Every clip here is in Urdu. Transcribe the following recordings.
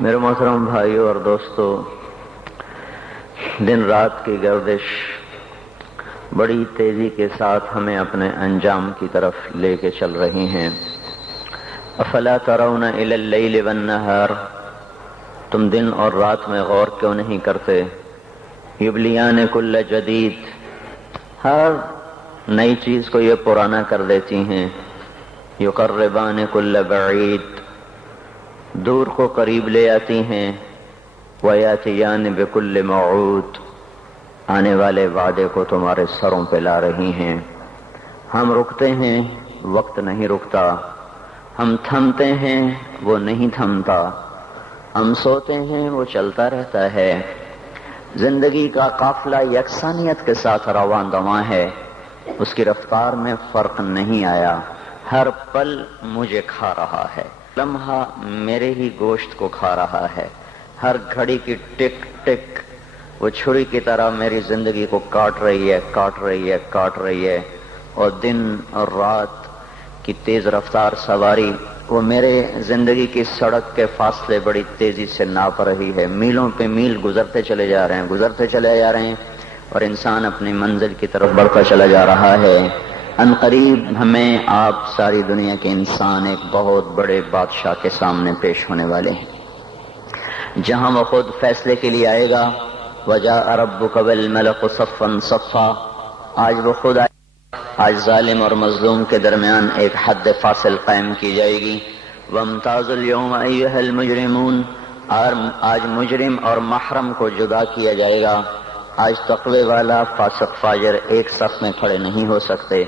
میرے محترم بھائیوں اور دوستوں، دن رات کی گردش بڑی تیزی کے ساتھ ہمیں اپنے انجام کی طرف لے کے چل رہی ہیں۔ افلا ترون الی اللیل والنہار، تم دن اور رات میں غور کیوں نہیں کرتے؟ یبلیان کل جدید، ہر نئی چیز کو یہ پرانا کر دیتی ہیں۔ یقربان کل بعید، دور کو قریب لے آتی ہیں۔ ویاتیان بکل موعود، آنے والے وعدے کو تمہارے سروں پہ لا رہی ہیں۔ ہم رکتے ہیں، وقت نہیں رکتا۔ ہم تھمتے ہیں، وہ نہیں تھمتا۔ ہم سوتے ہیں، وہ چلتا رہتا ہے۔ زندگی کا قافلہ یکسانیت کے ساتھ رواں دواں ہے، اس کی رفتار میں فرق نہیں آیا۔ ہر پل مجھے کھا رہا ہے، لمحہ میرے ہی گوشت کو کھا رہا ہے۔ ہر گھڑی کی ٹک ٹک وہ چھری کی طرح میری زندگی کو کاٹ رہی ہے، اور دن اور رات کی تیز رفتار سواری وہ میرے زندگی کی سڑک کے فاصلے بڑی تیزی سے ناپ رہی ہے۔ میلوں پہ میل گزرتے چلے جا رہے ہیں اور انسان اپنی منزل کی طرف بڑھتا چلا جا رہا ہے۔ ان قریب ہمیں آپ ساری دنیا کے انسان ایک بہت بڑے بادشاہ کے سامنے پیش ہونے والے ہیں، جہاں وہ خود فیصلے کے لیے آئے گا۔ وجاء ربک والملک صفا صفا، آج وہ خود آئے گا۔ آج ظالم اور مظلوم کے درمیان ایک حد فاصل قائم کی جائے گی۔ وامتازوا اليوم ایھا المجرمون، آج مجرم اور محرم کو جدا کیا جائے گا۔ آج تقوی والا فاسق فاجر ایک صف میں کھڑے نہیں ہو سکتے۔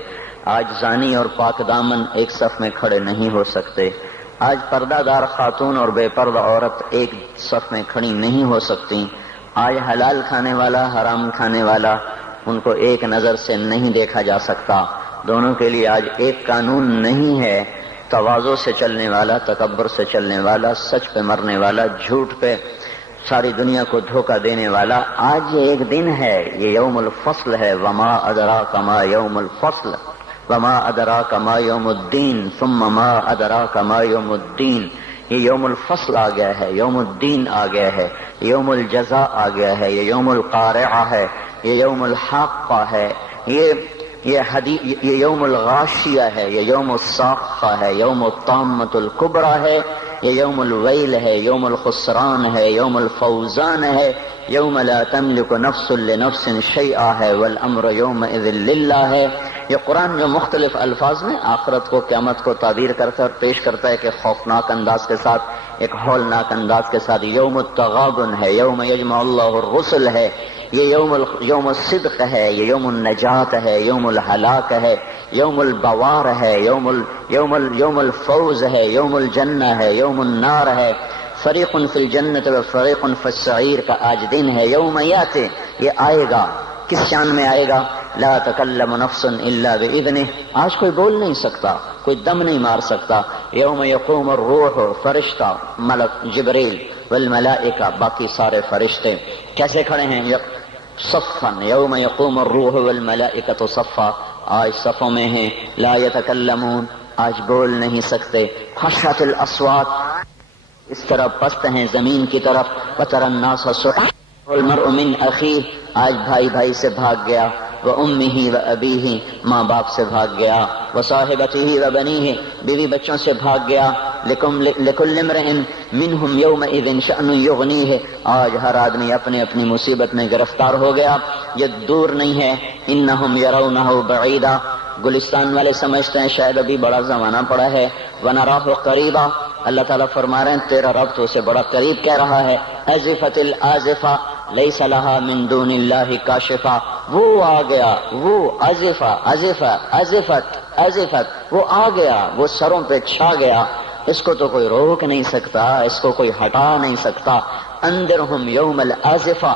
آج زانی اور پاک دامن ایک صف میں کھڑے نہیں ہو سکتے۔ آج پردہ دار خاتون اور بے پردہ عورت ایک صف میں کھڑی نہیں ہو سکتی۔ آج حلال کھانے والا حرام کھانے والا، ان کو ایک نظر سے نہیں دیکھا جا سکتا۔ دونوں کے لیے آج ایک قانون نہیں ہے۔ تواضع سے چلنے والا، تکبر سے چلنے والا، سچ پہ مرنے والا، جھوٹ پہ ساری دنیا کو دھوکہ دینے والا، آج یہ ایک دن ہے، یہ یوم الفصل ہے۔ وما ادراک ما یوم الفصل وما ادراک ما یوم الدین ثم ما ادراک ما یوم الدین۔ یہ یوم الفصل آ گیا ہے، یوم الدین آ گیا ہے، یوم الجزاء آ گیا ہے، یہ یوم القارعہ ہے، یہ یوم الحاقہ ہے، یہ یوم الغاشیہ ہے، یہ یوم الصاخہ ہے، یوم الطامۃ الکبریٰ ہے، یہ یوم الویل ہے، یوم الخسران ہے، یوم الفوزان ہے، یوم لا تملک نفس لنفس شیئا ہے، والامر یومئذ للہ ہے۔ یہ قرآن جو مختلف الفاظ میں آخرت کو، قیامت کو تعبیر کرتا ہے اور پیش کرتا ہے کہ خوفناک انداز کے ساتھ، ایک ہولناک انداز کے ساتھ، یوم التغابن ہے، یوم یجمع اللہ الرسل ہے، یہ یوم الصدق ہے، یہ یوم النجات ہے، یوم الہلاک ہے، یوم البوار ہے، یوم الفوز ہے، یوم الجنہ ہے، یوم النار ہے، فریق فی الجنت و فریق فی السعیر کا آج دن ہے۔ یوم یاتی، یہ آئے گا، کس شان میں آئے گا؟ لا تکلم نفس الا باذنہ، آج کوئی بول نہیں سکتا، کوئی دم نہیں مار سکتا۔ یوم یقوم الروح، فرشتہ ملک جبریل والملائکہ، باقی سارے فرشتے کیسے کھڑے ہیں؟ صفا، یوم یقوم الروح والملائکۃ صفا، آج صفوں میں ہیں۔ لا یتکلمون، آج بول نہیں سکتے۔ خشعت الاصوات، اس طرح پست ہیں زمین کی طرف۔ وتری الناس صرعا والمرء من اخیہ، آج بھائی بھائی سے بھاگ گیا۔ وامہ وابیہ، ماں باپ سے بھاگ گیا۔ وصاحبتہ وبنیہ، بیوی بچوں سے بھاگ گیا۔ لکل امرئ منہم یومئذ شأن یغنیہ، آج ہر آدمی اپنے اپنی مصیبت میں گرفتار ہو گیا، یہ دور نہیں ہے۔ انہم یرونہ بعیدا، گلستان والے سمجھتے ہیں شاید ابھی بڑا زمانہ پڑا ہے۔ ونراہ قریبا، اللہ تعالیٰ فرما رہے ہیں تیرا رب تو اسے بڑا قریب کہہ رہا ہے۔ ازفت الازفہ لیس لہا من دون اللہ کاشفہ، وہ آ گیا، وہ ازفت وہ آ گیا، وہ سروں پہ چھا گیا، اس کو تو کوئی روک نہیں سکتا، اس کو کوئی ہٹا نہیں سکتا۔ انذرہم یوم الازفہ،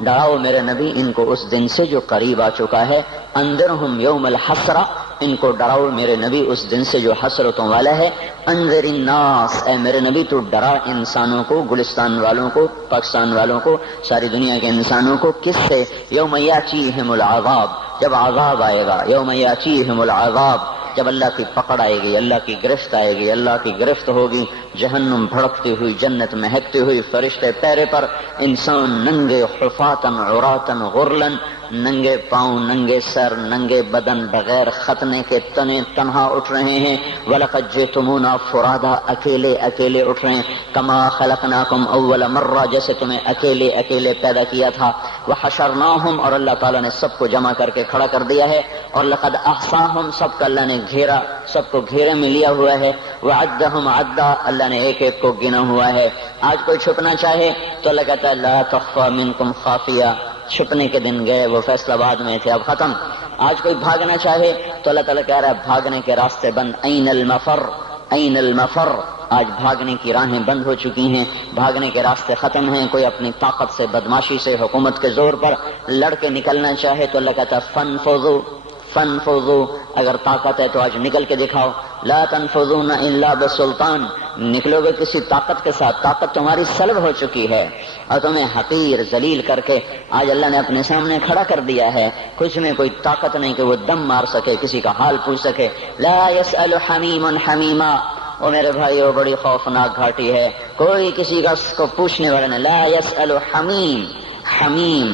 ڈراؤ میرے نبی ان کو اس دن سے جو قریب آ چکا ہے۔ انذرہم یوم الحسرہ، ان کو ڈراؤ میرے نبی اس دن سے جو حسرتوں والا ہے۔ انذر الناس، اے میرے نبی تو ڈرا انسانوں کو، گلستان والوں کو، پاکستان والوں کو، ساری دنیا کے انسانوں کو۔ کس سے؟ یوم یاتیہم العذاب، جب عذاب آئے گا۔ یوم یاتیہم العذاب، جب اللہ کی پکڑ آئے گی، اللہ کی گرفت آئے گی، اللہ کی گرفت ہوگی، جہنم بھڑکتی ہوئی، جنت مہکتی ہوئی، فرشتے پیرے پر، انسان ننگے حفاتن عراتن غرلن، ننگے پاؤں، ننگے سر، ننگے بدن، بغیر ختنے کے تنے تنہا اٹھ رہے ہیں۔ وَلَقَدْ جِئْتُمُونَا فُرَادَىٰ، اکیلے اکیلے اٹھ رہے ہیں۔ کَمَا خَلَقْنَاكُمْ أَوَّلَ مَرَّةٍ، جیسے تمہیں اکیلے اکیلے پیدا کیا تھا۔ وَحَشَرْنَاهُمْ، اور اللہ تعالیٰ نے سب کو جمع کر کے کھڑا کر دیا ہے۔ اور لَقَدْ أَحْصَاهُمْ، سب کا اللہ نے گھیرا، سب کو گھیرے میں لیا ہوا ہے۔ وَعَدَّهُمْ عَدًّا، اللہ نے ایک ایک کو گنا ہوا ہے۔ آج کوئی چھپنا چاہے تو اللہ کہتا ہے لا تخفى منكم خافیہ، چھپنے کے دن گئے، وہ فیصلہ آباد میں تھے، اب ختم۔ آج کوئی بھاگنا چاہے تو اللہ تعالیٰ کہہ رہا ہے بھاگنے کے راستے بند، این المفر، این المفر، آج بھاگنے کی راہیں بند ہو چکی ہیں، بھاگنے کے راستے ختم ہیں۔ کوئی اپنی طاقت سے، بدماشی سے، حکومت کے زور پر لڑ کے نکلنا چاہے تو اللہ کہتا ہے فانفذوا، فانفذوا، اگر طاقت ہے تو آج نکل کے دکھاؤ۔ لا تنفذون الا بسلطان، نکلو گے کسی طاقت کے ساتھ، طاقت تمہاری سلب ہو چکی ہے اور تمہیں حقیر ذلیل کر کے آج اللہ نے اپنے سامنے کھڑا کر دیا ہے۔ کچھ میں کوئی طاقت نہیں کہ وہ دم مار سکے، کسی کا حال پوچھ سکے۔ لا يسأل حمیم حمیما، او میرے بھائی وہ بڑی خوفناک گھاٹی ہے، کوئی کسی کا کو پوچھنے والا نہیں۔ لا يسأل حمیم، حمیم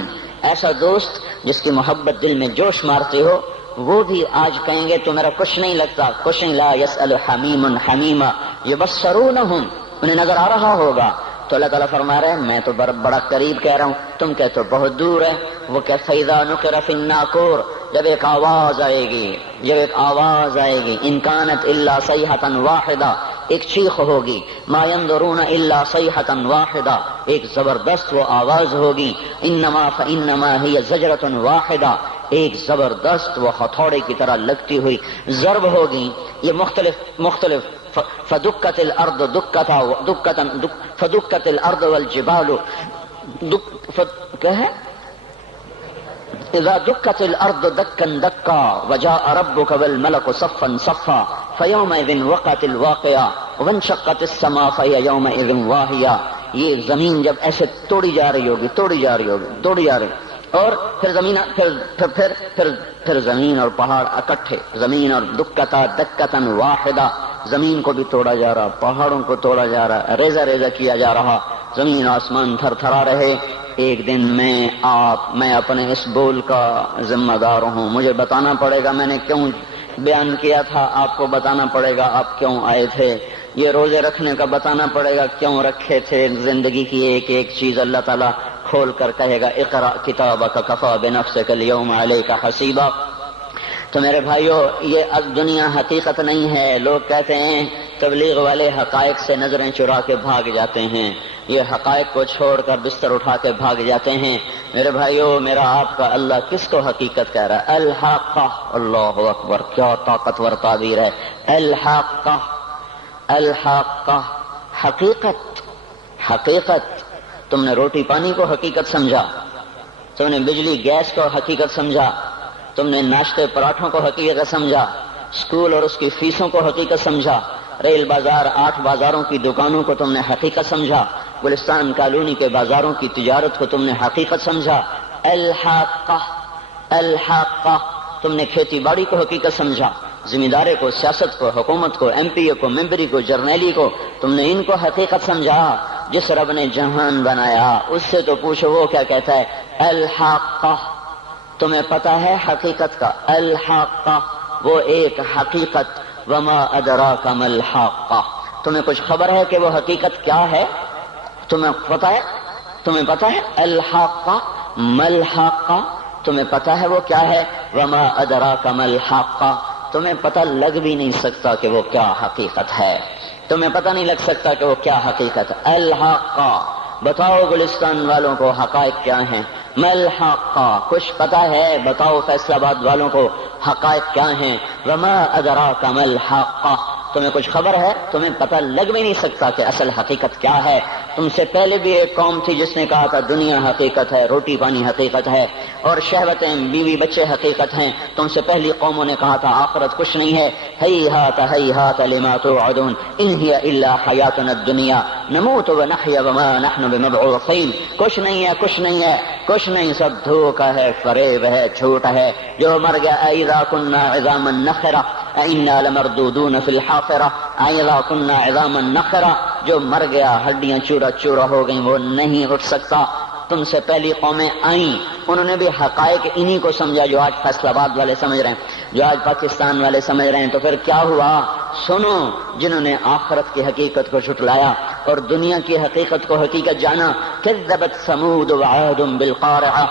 ایسا دوست جس کی محبت دل میں جوش مارتی ہو، وہ بھی آج کہیں گے تو میرا کچھ نہیں لگتا، کچھ نہیں۔ لا يسأل حمیم حمیما یبصرونہم، انہیں نظر آ رہا ہوگا تو اللہ تعالیٰ فرما رہے ہیں میں تو بڑا قریب کہہ رہا ہوں، تم کہتے ہو بہت دور ہے۔ وہ کہ فَإِذَا نُقِرَ فِي النَّاقُورِ، جب ایک آواز آئے گی، جب ایک آواز آئے گی، إِن كَانَتْ إِلَّا صَيْحَةً وَاحِدَةً، ایک چیخ ہوگی، مَا يَنظُرُونَ إِلَّا صَيْحَةً وَاحِدَةً، ایک زبردست وہ آواز ہوگی، إِنَّمَا فَإِنَّمَا هِيَ زَجْرَةٌ وَاحِدَةٌ، ایک زبردست وہ ہتھوڑے کی طرح لگتی ہوئی ضرب ہوگی۔ یہ مختلف فدکت الارض فدکت الارض والجبال کیا ہے اذا دکت الارض دکا دکا وجاء ربك والملك صفا صفا فيومئذ وقعت الواقعة وانشقت السماء فهي يومئذ واهية، یہ زمین جب ایسے توڑی جا رہی ہوگی اور پھر زمین اور پہاڑ اکٹھے، زمین اور دکتن واحدہ، زمین کو بھی توڑا جا رہا، پہاڑوں کو توڑا جا رہا، ریزہ ریزہ کیا جا رہا، زمین آسمان تھر تھرا رہے۔ ایک دن میں اپنے اس بول کا ذمہ دار ہوں، مجھے بتانا پڑے گا میں نے کیوں بیان کیا تھا، آپ کو بتانا پڑے گا آپ کیوں آئے تھے، یہ روزے رکھنے کا بتانا پڑے گا کیوں رکھے تھے، زندگی کی ایک ایک چیز اللہ تعالیٰ کھول کر کہے گا اقرأ کتابک کفی بنفسک اليوم علیک حسیبا۔ تو میرے بھائیو یہ دنیا حقیقت نہیں ہے۔ لوگ کہتے ہیں تبلیغ والے حقائق سے نظریں چرا کے بھاگ جاتے ہیں، یہ حقائق کو چھوڑ کر بستر اٹھا کے بھاگ جاتے ہیں۔ میرے بھائیو میرا آپ کا اللہ کس کو حقیقت کہہ رہا ہے؟ الحاقہ، اللہ اکبر، کیا طاقتور تعبیر ہے۔ الحاقہ، الحاقہ، حقیقت۔ تم نے روٹی پانی کو حقیقت سمجھا، تم نے بجلی گیس کو حقیقت سمجھا، تم نے ناشتے پراٹھوں کو حقیقت سمجھا، اسکول اور اس کی فیسوں کو حقیقت سمجھا، ریل بازار 8 بازاروں کی دکانوں کو تم نے حقیقت سمجھا، گلستان کالونی کے بازاروں کی تجارت کو تم نے حقیقت سمجھا۔ الحاقہ، الحاقہ، تم نے کھیتی باڑی کو حقیقت سمجھا، ذمہ داری کو، سیاست کو، حکومت کو، ایم پی کو، ممبری کو، جرنیلی کو، تم نے ان کو حقیقت سمجھا۔ جس رب نے جہان بنایا اس سے تو پوچھو وہ کیا کہتا ہے؟ الحاقہ، تمہیں پتہ ہے حقیقت کا؟ الحاقہ، وہ ایک حقیقت۔ وما ادراک ما الحاقہ، تمہیں کچھ خبر ہے کہ وہ حقیقت کیا ہے؟ تمہیں پتہ ہے الحاقہ ما الحاقہ، تمہیں پتہ ہے وہ کیا ہے؟ وما ادراک ما الحاقہ، تمہیں پتہ لگ بھی نہیں سکتا کہ وہ کیا حقیقت ہے، تمہیں پتہ نہیں لگ سکتا کہ وہ کیا حقیقت ہے۔ الحاقہ، بتاؤ گلستان والوں کو حقائق کیا ہیں؟ ما الحاقہ، کچھ پتہ ہے؟ بتاؤ فیصلہ آباد والوں کو حقائق کیا ہیں؟ وما ادراک ما الحاقہ، تمہیں کچھ خبر ہے؟ تمہیں پتہ لگ بھی نہیں سکتا کہ اصل حقیقت کیا ہے۔ تم سے پہلے بھی ایک قوم تھی جس نے کہا تھا دنیا حقیقت ہے، روٹی پانی حقیقت ہے، اور شہوتیں، بیوی بچے حقیقت ہیں۔ تم سے پہلی قوموں نے کہا تھا آخرت کچھ نہیں ہے۔ ہیہات ہیہات لما توعدون ان ہی الا حیاتنا الدنیا نموت ونحیا وما نحن بمبعوثین، کچھ نہیں ہے، کچھ نہیں ہے، کچھ نہیں، سب دھوکہ ہے، فریب ہے، جھوٹ ہے۔ جو مر گیا اذا كنا عظاما نخرہ، انا لمردودون فی الحافرہ اذا كنا عظاما نخرہ، جو مر گیا ہڈیاں چورا چورا ہو گئیں وہ نہیں اٹھ سکتا۔ تم سے پہلی قومیں آئیں، انہوں نے بھی حقائق انہی کو سمجھا جو آج فیصل آباد والے سمجھ رہے ہیں، جو آج پاکستان والے سمجھ رہے ہیں۔ تو پھر کیا ہوا؟ سنو، جنہوں نے آخرت کی حقیقت کو جھٹلایا اور دنیا کی حقیقت کو حقیقت جانا۔ کذبت ثمود وعاد بالقارعہ،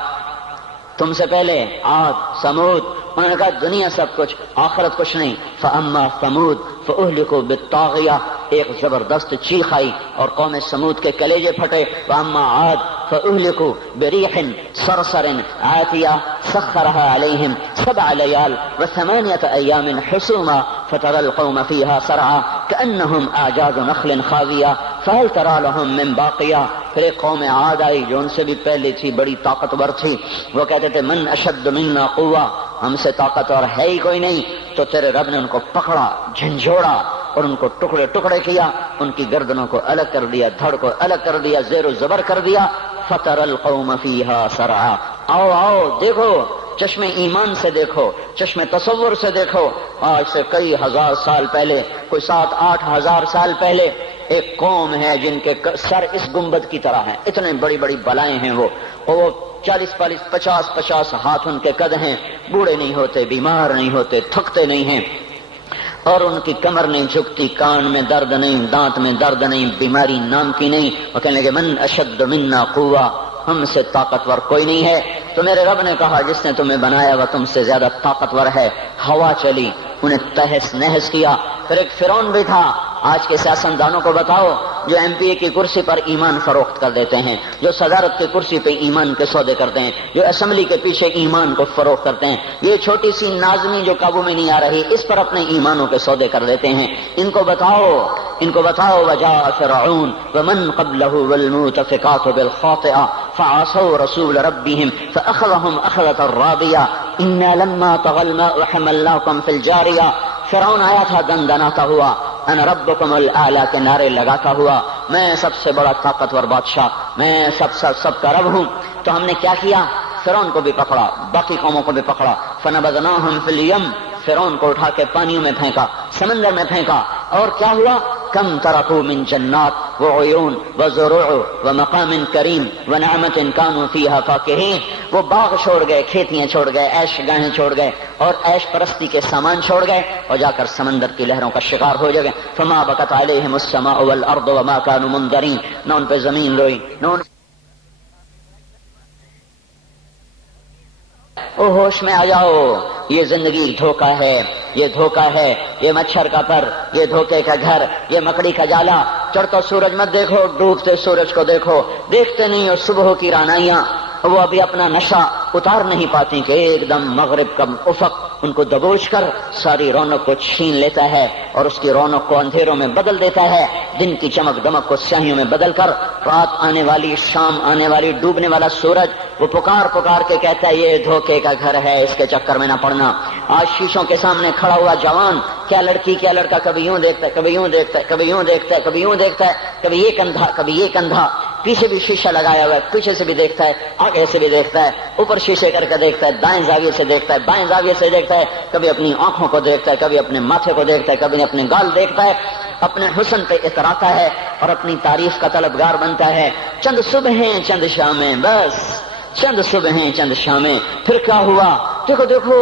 تم سے پہلے عاد ثمود، انہوں نے کہا دنیا سب کچھ آخرت کچھ نہیں۔ فاما ثمود فاہلکوا بالطاغیہ، ایک زبردست چیخ آئی اور قوم ثمود کے کلیجے پھٹے۔ واما عاد فاہلکوا بریح صرصر عاتیہ سخرها علیہم 7 لیال و8 ایام حسوما فترى القوم فيها سرعا كأنهم اعجاز نخل خاویہ فهل ترى لهم من باقیہ۔ پھر ایک قوم عاد آئی جو ان سے بھی پہلے تھی، بڑی طاقتور تھی، وہ کہتے تھے من اشد منا قوہ، ہم سے طاقتور ہے ہی کوئی نہیں۔ تو تیرے رب نے ان کو پکڑا، جھنجھوڑا اور ان کو ٹکڑے ٹکڑے کیا، ان کی گردنوں کو الگ کر دیا، دھڑ کو الگ کر دیا، زیر و زبر کر دیا۔ فَتَرَى الْقَوْمَ فِيهَا سَرْعًا، آؤ آؤ دیکھو، چشم ایمان سے دیکھو، چشم تصور سے دیکھو۔ آج سے کئی ہزار سال پہلے، کوئی 7-8 ہزار سال پہلے ایک قوم ہے جن کے سر اس گنبد کی طرح ہیں، اتنے بڑی بڑی بلائیں ہیں وہ 40-50 ہاتھ ان کے قد ہیں، بوڑھے نہیں ہوتے، بیمار نہیں ہوتے، تھکتے نہیں ہیں، اور ان کی کمر نہیں جھکتی، کان میں درد نہیں، دانت میں درد نہیں، بیماری نام کی نہیں۔ وہ کہنے لگے من اشد منا قوہ، ہم سے طاقتور کوئی نہیں ہے۔ تو میرے رب نے کہا جس نے تمہیں بنایا وہ تم سے زیادہ طاقتور ہے۔ ہوا چلی، انہیں تہس نہس کیا۔ پھر ایک فرعون بھی تھا۔ آج کے سیاستدانوں کو بتاؤ جو ایم پی اے کی کرسی پر ایمان فروخت کر دیتے ہیں، جو صدارت کی کرسی پہ ایمان کے سودے کرتے ہیں، جو اسمبلی کے پیچھے ایمان کو فروخت کرتے ہیں، یہ چھوٹی سی نازنی جو قابو میں نہیں آ رہی اس پر اپنے ایمانوں کے سودے کر دیتے ہیں۔ ان کو بتاؤ وجاء فرعون ومن قبله والمؤتفقات بالخاطئة فعصوا رسول ربهم فأخذهم أخذة رابية إنا لما طغى الماء حملناكم في الجارية۔ فرعون آیا تھا دندناتا ہوا، انا ربکم الاعلی کے نعرے لگاتا ہوا، میں سب سے بڑا طاقتور بادشاہ، میں سب کا رب ہوں۔ تو ہم نے کیا کیا؟ فرعون کو بھی پکڑا، باقی قوموں کو بھی پکڑا۔ فنبذناہم فی الیم، فرعون کو اٹھا کے پانیوں میں پھینکا، سمندر میں پھینکا، اور کیا ہوا؟ کم ترکوا من جنات وعیون وزروع ومقام کریم ونعمت کانوا فیہا فاکہین، وہ باغ چھوڑ گئے، کھیتیاں چھوڑ گئے، عیش گاہیں چھوڑ گئے اور عیش پرستی کے سامان چھوڑ گئے اور جا کر سمندر کی لہروں کا شکار ہو گئے۔ فما بکت علیہم السماء والارض وما کانوا منظرین، نہ ان پہ زمین روئی نہ ان او ہوش میں آ جاؤ، یہ زندگی دھوکہ ہے، یہ دھوکہ ہے، یہ مچھر کا پر، یہ دھوکے کا گھر، یہ مکڑی کا جالا۔ چڑھتا سورج مت دیکھو، ڈوبتے سورج کو دیکھو، دیکھتے نہیں اور صبح کی رعنائیاں وہ ابھی اپنا نشہ اتار نہیں پاتی کہ ایک دم مغرب کا افق ان کو دبوچ کر ساری رونق کو چھین لیتا ہے اور اس کی رونق کو اندھیروں میں بدل دیتا ہے، دن کی چمک دمک کو سیاہیوں میں بدل کر رات آنے والی، شام آنے والی، ڈوبنے والا سورج وہ پکار پکار کے کہتا ہے یہ دھوکے کا گھر ہے، اس کے چکر میں نہ پڑنا۔ آج شیشوں کے سامنے کھڑا ہوا جوان، کیا لڑکی کیا لڑکا، کبھی یوں دیکھتا ہے، کبھی یوں دیکھتا ہے، کبھی یوں دیکھتا ہے، کبھی یوں دیکھتا ہے، کبھی یہ کندھا کبھی یہ کندھا، پیچھے بھی شیشہ لگایا ہوا ہے، پیچھے سے بھی دیکھتا ہے، آگے سے بھی دیکھتا ہے، اوپر شیشے کر کے دیکھتا ہے، دائیں زاویے سے دیکھتا ہے، بائیں زاویے سے دیکھتا ہے، کبھی اپنی آنکھوں کو دیکھتا ہے، کبھی اپنے ماتھے کو دیکھتا ہے، کبھی اپنے گال دیکھتا ہے، اپنے حسن پہ اتراتا ہے اور اپنی تعریف کا طلبگار بنتا ہے۔ چند صبحیں چند شامیں، بس چند صبحیں چند شامیں۔ پھر کیا ہوا؟ دیکھو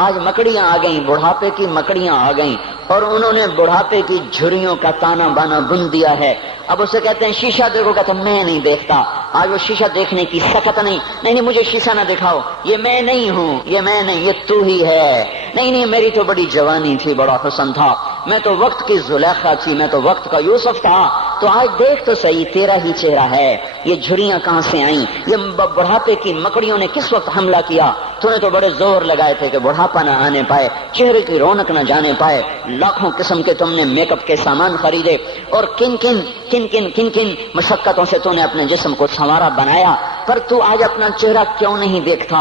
آج مکڑیاں آ گئیں، بڑھاپے کی مکڑیاں آ گئیں اور انہوں نے بڑھاپے کی جھریوں کا تانا بانا بن دیا ہے۔ اب اسے کہتے ہیں شیشہ دیکھو گا تو میں نہیں دیکھتا، آج وہ شیشہ دیکھنے کی سکت نہیں مجھے شیشہ نہ دکھاؤ، یہ میں نہیں ہوں، یہ میں نہیں، یہ تو ہی ہے۔ نہیں میری تو بڑی جوانی تھی، بڑا حسن تھا، میں تو وقت کی زلیخا تھی، میں تو وقت کا یوسف تھا، تو آج دیکھ تو صحیح تیرا ہی چہرہ ہے، یہ جھریاں کہاں سے آئیں، یہ بڑھاپے کی مکڑیوں نے کس وقت حملہ کیا؟ تو نے تو بڑے زور لگائے تھے کہ بڑھاپا نہ آنے پائے، چہرے کی رونق نہ جانے پائے، لاکھوں قسم کے تم نے میک اپ کے سامان خریدے اور کن کن مشقتوں سے تو نے اپنے جسم کو سنوارا بنایا، پر تو آج اپنا چہرہ کیوں نہیں دیکھتا؟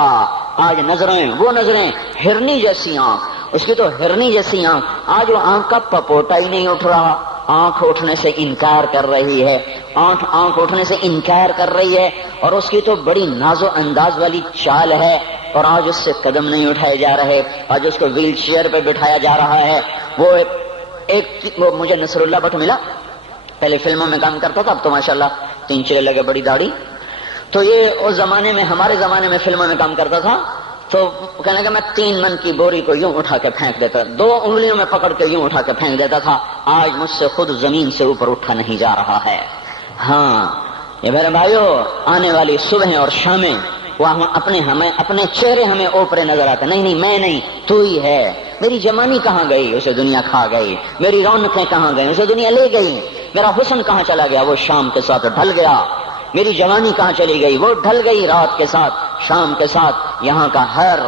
آج نظریں وہ نظریں، ہرنی جیسی آنکھ، اس کی تو ہرنی جیسی آنکھ، آج وہ آنکھ کا پپوٹا ہی نہیں اٹھ رہا، آنکھ اٹھنے سے انکار کر رہی ہے، آنکھ اٹھنے سے انکار کر رہی ہے، اور اس کی تو بڑی ناز و انداز والی چال ہے، اور آج اس سے قدم نہیں اٹھائے جا رہے، آج اس کو ویل چیئر پہ بٹھایا جا رہا ہے۔ وہ مجھے نصر اللہ بٹ ملا، پہلے فلموں میں کام کرتا تھا، اب تو ماشاءاللہ 3 چلے لگے، بڑی داڑھی۔ تو یہ اس زمانے میں، ہمارے زمانے میں فلموں میں کام کرتا تھا، تو کہنے لگا میں 3 من کی بوری کو یوں اٹھا کے پھینک دیتا، 2 انگلیوں میں پکڑ کے یوں اٹھا کے پھینک دیتا تھا، آج مجھ سے خود زمین سے اوپر اٹھا نہیں جا رہا ہے۔ ہاں یہ میرے بھائیو، آنے والی صبح اور شامیں وہاں اپنے چہرے ہمیں اوپرے نظر آتے، نہیں میں نہیں، تو ہی ہے۔ میری جوانی کہاں گئی؟ اسے دنیا کھا گئی۔ میری رونقیں کہاں گئی؟ اسے دنیا لے گئی۔ میرا حسن کہاں چلا گیا؟ وہ شام کے ساتھ ڈھل گیا۔ میری جوانی کہاں چلی گئی؟ وہ ڈھل گئی رات کے ساتھ، شام کے ساتھ۔ یہاں کا ہر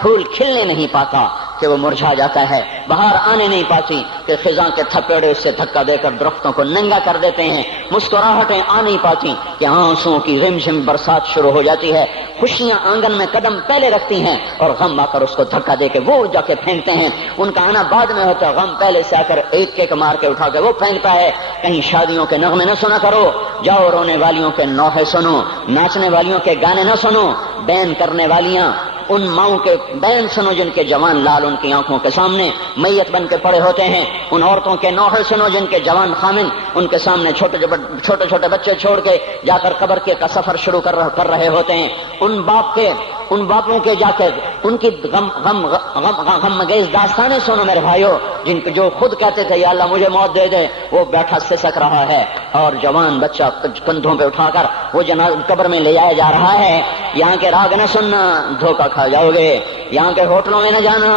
پھول کھلنے نہیں پاتا کہ وہ مرجھا جاتا ہے، بہار آنے نہیں پاتی کہ خزاں کے تھپیڑے اس سے دھکا دے کر درختوں کو ننگا کر دیتے ہیں، مسکراہٹیں آ نہیں پاتی کہ آنسوؤں کی رم جھم برسات شروع ہو جاتی ہے، خوشیاں آنگن میں قدم پہلے رکھتی ہیں اور غم آ کر اس کو دھکا دے کے وہ جا کے پھینکتے ہیں۔ ان کا آنا بعد میں ہوتا ہے، غم پہلے سے آ کر ایک مار کے اٹھا کے وہ پھینکتا ہے۔ کہیں شادیوں کے نغمے نہ سنا کرو، جاؤ رونے والیوں کے نوحے سنو، ناچنے والیوں کے گانے نہ سنو، بین کرنے والیاں ان ماؤں کے بین سنو جن کے جوان لال ان کی آنکھوں کے سامنے میت بن کے پڑے ہوتے ہیں، ان عورتوں کے نوحے سنو جن کے جوان خامن ان کے سامنے چھوٹے بچے چھوڑ کے جا کر قبر کے کا سفر شروع کر رہے ہوتے ہیں، ان باپوں کے جا کر ان کی غم گیز داستانیں سنو میرے بھائیو، جن کے جو خود کہتے تھے یا اللہ مجھے موت دے دے، وہ بیٹھا سسک رہا ہے اور جوان بچہ کندھوں پہ اٹھا کر وہ قبر میں لے جایا جا رہا ہے۔ یہاں کے راگ نہ سننا، دھوکہ کھا جاؤ گے۔ یہاں کے ہوٹلوں میں نہ جانا،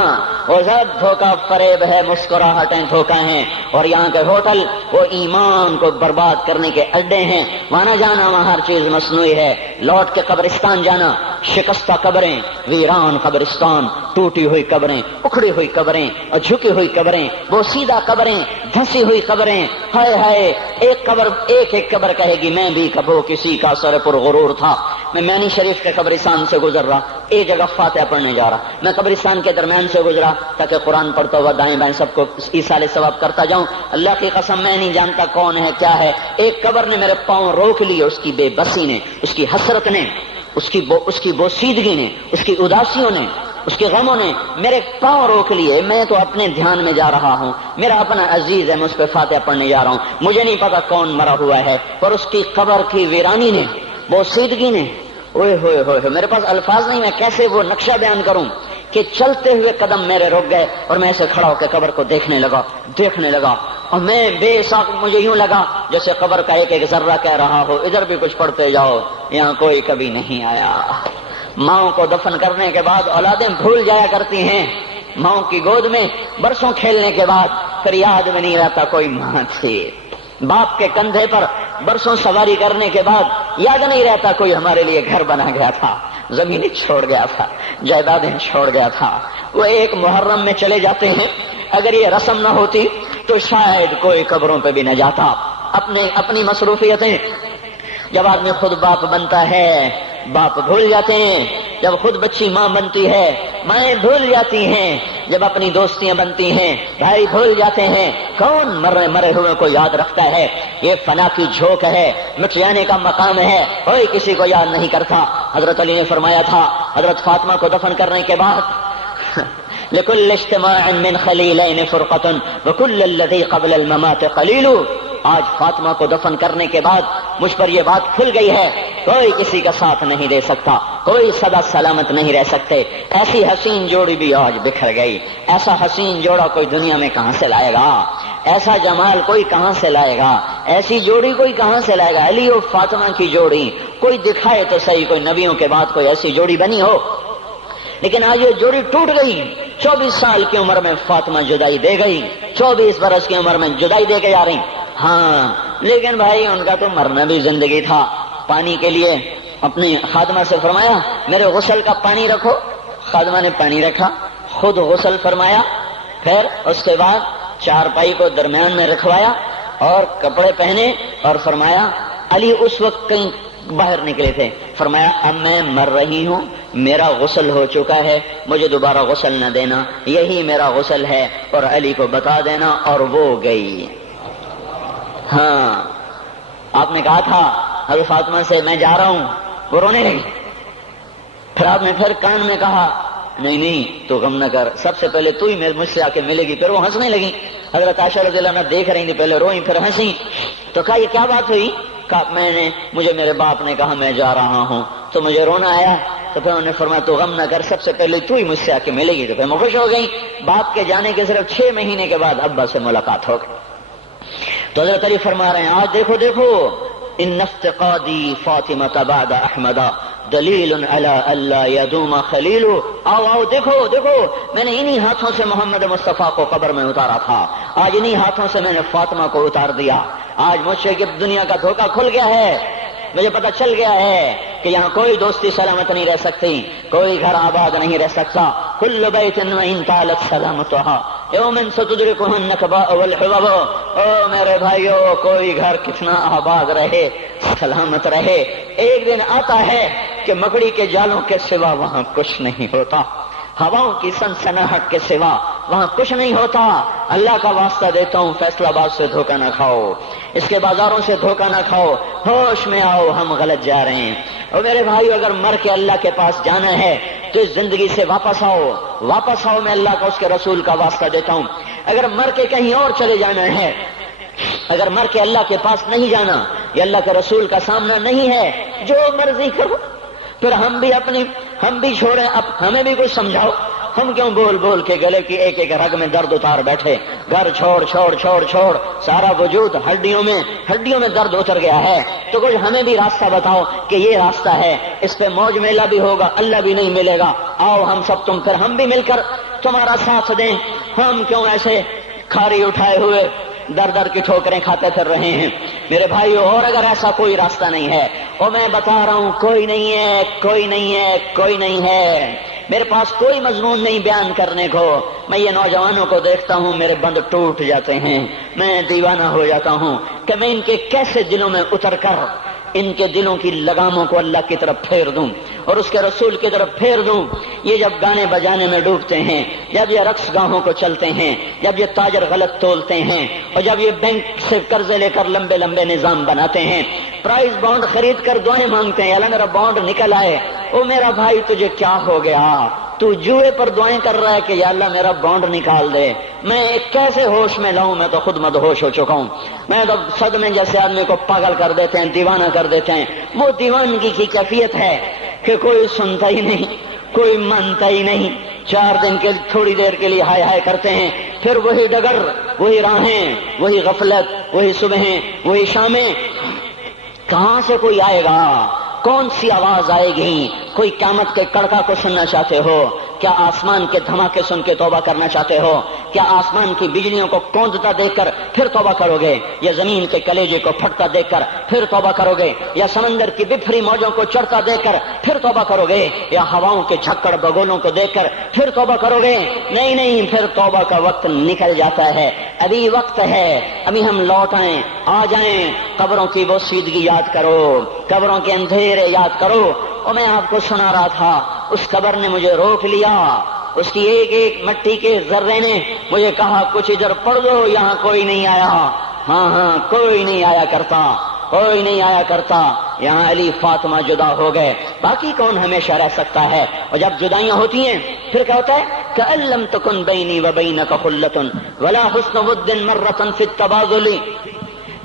وہ سب دھوکہ فریب ہے، مسکراہٹیں دھوکہ ہیں، اور یہاں کے ہوٹل وہ ایمان کو برباد کرنے کے اڈے ہیں، وہاں نہ جانا، وہاں ہر چیز مصنوعی ہے۔ لوٹ کے قبرستان جانا، شکستہ قبریں، ویران قبرستان، ٹوٹی ہوئی قبریں، اکھڑی ہوئی قبریں اور جھکی ہوئی قبریں، وہ سیدھا قبریں، دھنسی ہوئی قبریں، ہائے ہائے، ایک قبر کہے گی میں بھی کبھی کسی کا سر پر غرور تھا۔ میں مینی شریف کے قبرستان سے گزر رہا، ایک جگہ فاتحہ پڑھنے جا رہا، میں قبرستان کے درمیان سے گزرا تاکہ قرآن پڑھتا ہوا دائیں بائیں سب کو ایصال ثواب کرتا جاؤں۔ اللہ کی قسم میں نہیں جانتا کون ہے کیا ہے، ایک قبر نے میرے پاؤں روک لیے، اس کی بے بسی نے، اس کی حسرت نے، اس کی بوسیدگی نے، اس کی اداسیوں نے، اس کے غموں نے میرے پاؤں روک لیے۔ میں تو اپنے دھیان میں جا رہا ہوں، میرا اپنا عزیز ہے، میں اس پہ فاتحہ پڑھنے جا رہا ہوں، مجھے نہیں پتا کون مرا ہوا ہے، پر اس کی قبر کی ویرانی نے، بوسیدگی نے، اوئے ہوئے ہوئے، میرے پاس الفاظ نہیں، میں کیسے وہ نقشہ بیان کروں کہ چلتے ہوئے قدم میرے رک گئے اور میں ایسے کھڑا ہو کے قبر کو دیکھنے لگا اور میں بے ساکھ، مجھے یوں لگا جیسے قبر کا ایک ذرہ کہہ رہا ہو ادھر بھی کچھ پڑھتے جاؤ، یہاں کوئی کبھی نہیں آیا۔ ماؤں کو دفن کرنے کے بعد اولادیں بھول جایا کرتی ہیں، ماؤں کی گود میں برسوں کھیلنے کے بعد پھر یاد میں نہیں رہتا کوئی ماں تھی، باپ کے کندھے پر برسوں سواری کرنے کے بعد یاد نہیں رہتا کوئی ہمارے لیے گھر بنا گیا تھا، زمینیں چھوڑ گیا تھا، جائیدادیں چھوڑ گیا تھا۔ وہ ایک محرم میں چلے جاتے ہیں، اگر یہ رسم نہ ہوتی تو شاید کوئی قبروں پہ بھی نہ جاتا۔ اپنی مصروفیتیں، جب آدمی خود باپ بنتا ہے باپ بھول جاتے ہیں، جب خود بچی ماں بنتی ہے مائیں بھول جاتی ہیں، جب اپنی دوستیاں بنتی ہیں بھائی بھول جاتے ہیں۔ کون مرے ہوئے کو یاد رکھتا ہے؟ یہ فنا کی جھوک ہے، مٹ جانے کا مقام ہے، کوئی کسی کو یاد نہیں کرتا۔ حضرت علی نے فرمایا تھا حضرت فاطمہ کو دفن کرنے کے بعد لكل اجتماع من خليلين فرقة وكل الذي قبل الممات قليل۔ آج فاطمہ کو دفن کرنے کے بعد مجھ پر یہ بات کھل گئی ہے، کوئی کسی کا ساتھ نہیں دے سکتا، کوئی سدا سلامت نہیں رہ سکتے۔ ایسی حسین جوڑی بھی آج بکھر گئی، ایسا حسین جوڑا کوئی دنیا میں کہاں سے لائے گا، ایسا جمال کوئی کہاں سے لائے گا، ایسی جوڑی کوئی کہاں سے لائے گا۔ علی اور فاطمہ کی جوڑی کوئی دکھائے تو صحیح، کوئی نبیوں کے بعد کوئی ایسی جوڑی بنی ہو، لیکن آج یہ جوڑی ٹوٹ گئی۔ 24 سال کی عمر میں فاطمہ جدائی دے گئی، 24 برس کی عمر میں جدائی دے کے جا رہی۔ ہاں لیکن بھائی ان کا تو مرنا بھی زندگی تھا۔ پانی کے لیے اپنی خادمہ سے فرمایا میرے غسل کا پانی رکھو، خادمہ نے پانی رکھا، خود غسل فرمایا، پھر اس کے بعد چارپائی کو درمیان میں رکھوایا اور کپڑے پہنے اور فرمایا، علی اس وقت کہیں باہر نکلے تھے، فرمایا اب میں مر رہی ہوں، میرا غسل ہو چکا ہے، مجھے دوبارہ غسل نہ دینا، یہی میرا غسل ہے اور علی کو بتا دینا، اور وہ گئی۔ ہاں آپ نے کہا تھا حضرت فاطمہ سے میں جا رہا ہوں، وہ رونے لگی، پھر آپ نے پھر کان میں کہا نہیں نہیں تو غم نہ کر، سب سے پہلے تو ہی مجھ سے آ کے ملے گی۔ پھر وہ ہنسنے لگی، حضرت عائشہ رضی اللہ عنہا دیکھ رہی تھی، پہلے روئیں پھر ہنسی۔ تو کہا یہ کیا بات ہوئی؟ کہا مجھے میرے باپ نے کہا میں جا رہا ہوں تو مجھے رونا آیا، تو پھر انہوں نے فرمایا تو غم نہ کر، سب سے پہلے تو ہی مجھ سے آ کے ملے گی۔ تو پھر میں خوش ہو گئی۔ باپ کے جانے کے صرف 6 مہینے کے بعد ابا سے ملاقات ہو گئی۔ تو حضرت علی فرما رہے ہیں آج دیکھو دیکھو ان افتقادی فاطمہ بعد احمد دلیل علی اللہ یدوم خلیل۔ آؤ آؤ دیکھو دیکھو، میں نے انہی ہاتھوں سے محمد مصطفیٰ کو قبر میں اتارا تھا، آج انہی ہاتھوں سے میں نے فاطمہ کو اتار دیا۔ آج مجھ سے دنیا کا دھوکہ کھل گیا ہے، مجھے پتہ چل گیا ہے کہ یہاں کوئی دوستی سلامت نہیں رہ سکتی، کوئی گھر آباد نہیں رہ سکتا۔ کل بیت وإن طالت سلامتها یوم ستدرکہ النکباء والحبب۔ او میرے بھائیو، کوئی گھر کتنا آباد رہے، سلامت رہے، ایک دن آتا ہے کہ مکڑی کے جالوں کے سوا وہاں کچھ نہیں ہوتا، ہواؤں کی سنسناہٹ کے سوا وہاں کچھ نہیں ہوتا۔ اللہ کا واسطہ دیتا ہوں فیصل آباد سے دھوکہ نہ کھاؤ، اس کے بازاروں سے دھوکہ نہ کھاؤ، ہوش میں آؤ، ہم غلط جا رہے ہیں۔ اور میرے بھائیو، اگر مر کے اللہ کے پاس جانا ہے تو اس زندگی سے واپس آؤ، واپس آؤ، میں اللہ کا اس کے رسول کا واسطہ دیتا ہوں۔ اگر مر کے کہیں اور چلے جانا ہے، اگر مر کے اللہ کے پاس نہیں جانا یا اللہ کے رسول کا سامنا نہیں ہے، جو مرضی کرو، پھر ہم بھی چھوڑیں، اب ہمیں بھی کچھ سمجھاؤ۔ ہم کیوں بول بول کے گلے کی ایک ایک رگ میں درد اتار بیٹھے؟ گھر چھوڑ چھوڑ چھوڑ چھوڑ، سارا وجود ہڈیوں میں درد اتر گیا ہے، تو کچھ ہمیں بھی راستہ بتاؤ کہ یہ راستہ ہے، اس پہ موج میلہ بھی ہوگا، اللہ بھی نہیں ملے گا۔ آؤ ہم سب پھر ہم بھی مل کر تمہارا ساتھ دیں۔ ہم کیوں ایسے کھاری اٹھائے ہوئے در در کی ٹھوکریں کھاتے پھر رہے ہیں؟ میرے بھائیو، اور اگر ایسا کوئی راستہ نہیں ہے، اور میں بتا رہا ہوں کوئی نہیں ہے، کوئی نہیں ہے، کوئی نہیں ہے، میرے پاس کوئی مضمون نہیں بیان کرنے کو، میں یہ نوجوانوں کو دیکھتا ہوں میرے بند ٹوٹ جاتے ہیں، میں دیوانہ ہو جاتا ہوں کہ میں ان کے کیسے دلوں میں اتر کر ان کے دلوں کی لگاموں کو اللہ کی طرف پھیر دوں اور اس کے رسول کی طرف پھیر دوں۔ یہ جب گانے بجانے میں ڈوبتے ہیں، جب یہ رقص گاہوں کو چلتے ہیں، جب یہ تاجر غلط تولتے ہیں، اور جب یہ بینک سے قرضے لے کر لمبے لمبے نظام بناتے ہیں، پرائز بانڈ خرید کر دعائیں مانگتے ہیں اللہ میرا بانڈ نکل آئے۔ او میرا بھائی، تجھے کیا ہو گیا؟ تو جوئے پر دعائیں کر رہا ہے کہ یا اللہ میرا بانڈ نکال دے۔ میں کیسے ہوش میں لاؤں؟ میں تو خود مدہوش ہو چکا ہوں۔ میں تو صدمے جیسے آدمی کو پاگل کر دیتے ہیں، دیوانہ کر دیتے ہیں۔ وہ دیوانگی کی کیفیت ہے کہ کوئی سنتا ہی نہیں، کوئی مانتا ہی نہیں، 4 دن کے تھوڑی دیر کے لیے ہائے ہائے کرتے ہیں، پھر وہی ڈگر، وہی راہیں، وہی غفلت، وہی صبحیں، وہی شامیں۔ کہاں سے کوئی آئے گا؟ کون سی آواز آئے گی؟ کوئی قیامت کے کڑکا کو سننا چاہتے ہو؟ کیا آسمان کے دھماکے سن کے توبہ کرنا چاہتے ہو؟ کیا آسمان کی بجلیوں کو کوندتا دیکھ کر پھر توبہ کرو گے؟ یا زمین کے کلیجے کو پھٹتا دیکھ کر پھر توبہ کرو گے؟ یا سمندر کی بفری موجوں کو چڑھتا دیکھ کر پھر توبہ کرو گے؟ یا ہواؤں کے جھکڑ بگولوں کو دیکھ کر پھر توبہ کرو گے؟ نہیں نہیں، پھر توبہ کا وقت نکل جاتا ہے، ابھی وقت ہے، ابھی ہم لوٹ آئیں، آ جائیں۔ قبروں کی وہ سیدگی یاد کرو، قبروں کے اندھیرے یاد کرو۔ اور میں آپ کو سنا رہا تھا، اس قبر نے مجھے روک لیا، اس کی ایک ایک مٹی کے ذرے نے مجھے کہا کچھ ادھر پڑھ دو، یہاں کوئی نہیں آیا۔ ہاں کوئی نہیں آیا کرتا، کوئی نہیں آیا کرتا۔ یہاں علی فاطمہ جدا ہو گئے، باقی کون ہمیشہ رہ سکتا ہے؟ اور جب جدائیاں ہوتی ہیں پھر کیا ہوتا ہے؟ کأن لم تکن بینی وبینک خلۃ ولا حسن ود مرۃ فی التبادل۔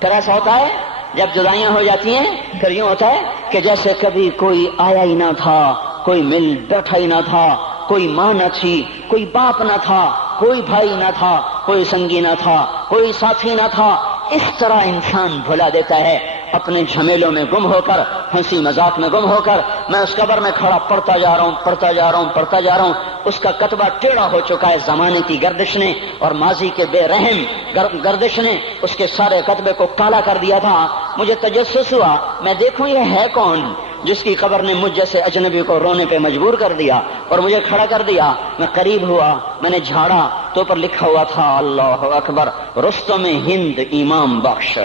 پھر ایسا ہوتا ہے جب جدائیاں ہو جاتی ہیں، پھر یوں ہوتا ہے کہ جیسے کبھی کوئی آیا ہی نہ تھا، کوئی مل بیٹھا ہی نہ تھا، کوئی ماں نہ تھی، کوئی باپ نہ تھا، کوئی بھائی نہ تھا، کوئی سنگی نہ تھا، کوئی ساتھی نہ تھا۔ اس طرح انسان بھلا دیتا ہے اپنے جھمیلوں میں گم ہو کر، ہنسی مذاق میں گم ہو کر۔ میں اس قبر میں کھڑا پڑھتا جا رہا ہوں، پڑھتا جا رہا ہوں، پڑھتا جا رہا ہوں۔ اس کا کتبہ ٹیڑھا ہو چکا ہے، زمانے کی گردش نے اور ماضی کے بے رحم گردش نے اس کے سارے کتبے کو کالا کر دیا تھا۔ مجھے تجسس ہوا، میں دیکھوں یہ ہے کون جس کی قبر نے مجھ جیسے اجنبی کو رونے پہ مجبور کر دیا اور مجھے کھڑا کر دیا۔ میں قریب ہوا، میں نے جھاڑا تو اوپر لکھا ہوا تھا اللہ اکبر، رستم ہند امام بخش۔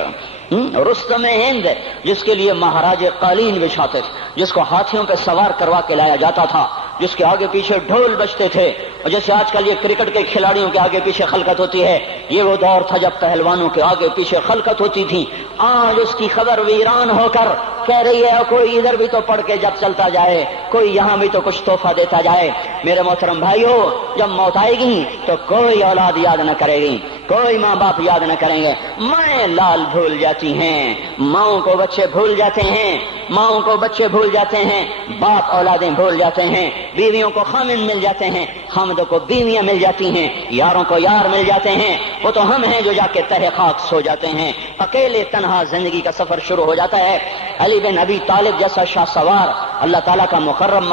رستم ہند، جس کے لیے مہاراج قالین بچھاتے تھے، جس کو ہاتھیوں پہ سوار کروا کے لایا جاتا تھا، جس کے آگے پیچھے ڈھول بجتے تھے، اور جیسے آج کل یہ کرکٹ کے کھلاڑیوں کے آگے پیچھے خلقت ہوتی ہے، یہ وہ دور تھا جب پہلوانوں کے آگے پیچھے خلقت ہوتی تھی۔ آج اس کی خبر ویران ہو کر کہہ رہی ہے کوئی ادھر بھی تو پڑھ کے جب چلتا جائے، کوئی یہاں بھی تو کچھ تحفہ دیتا جائے۔ میرے محترم بھائیو، جب موت آئے گی تو کوئی اولاد یاد نہ کرے گی، کوئی ماں باپ یاد نہ کریں گے، مائیں لال بھول جاتی ہیں، ماؤں کو بچے بھول جاتے ہیں، ماؤں کو بچے بھول جاتے ہیں، باپ اولادیں بھول جاتے ہیں، بیویوں کو خامن مل جاتے ہیں، خامدوں کو بیویاں مل جاتی ہیں، یاروں کو یار مل جاتے ہیں، وہ تو ہم ہیں جو جا کے تہہ خاک سو جاتے ہیں، اکیلے تنہا زندگی کا سفر شروع ہو جاتا ہے۔ علی بن ابی طالب جیسا شاہ سوار، اللہ تعالیٰ کا مقرب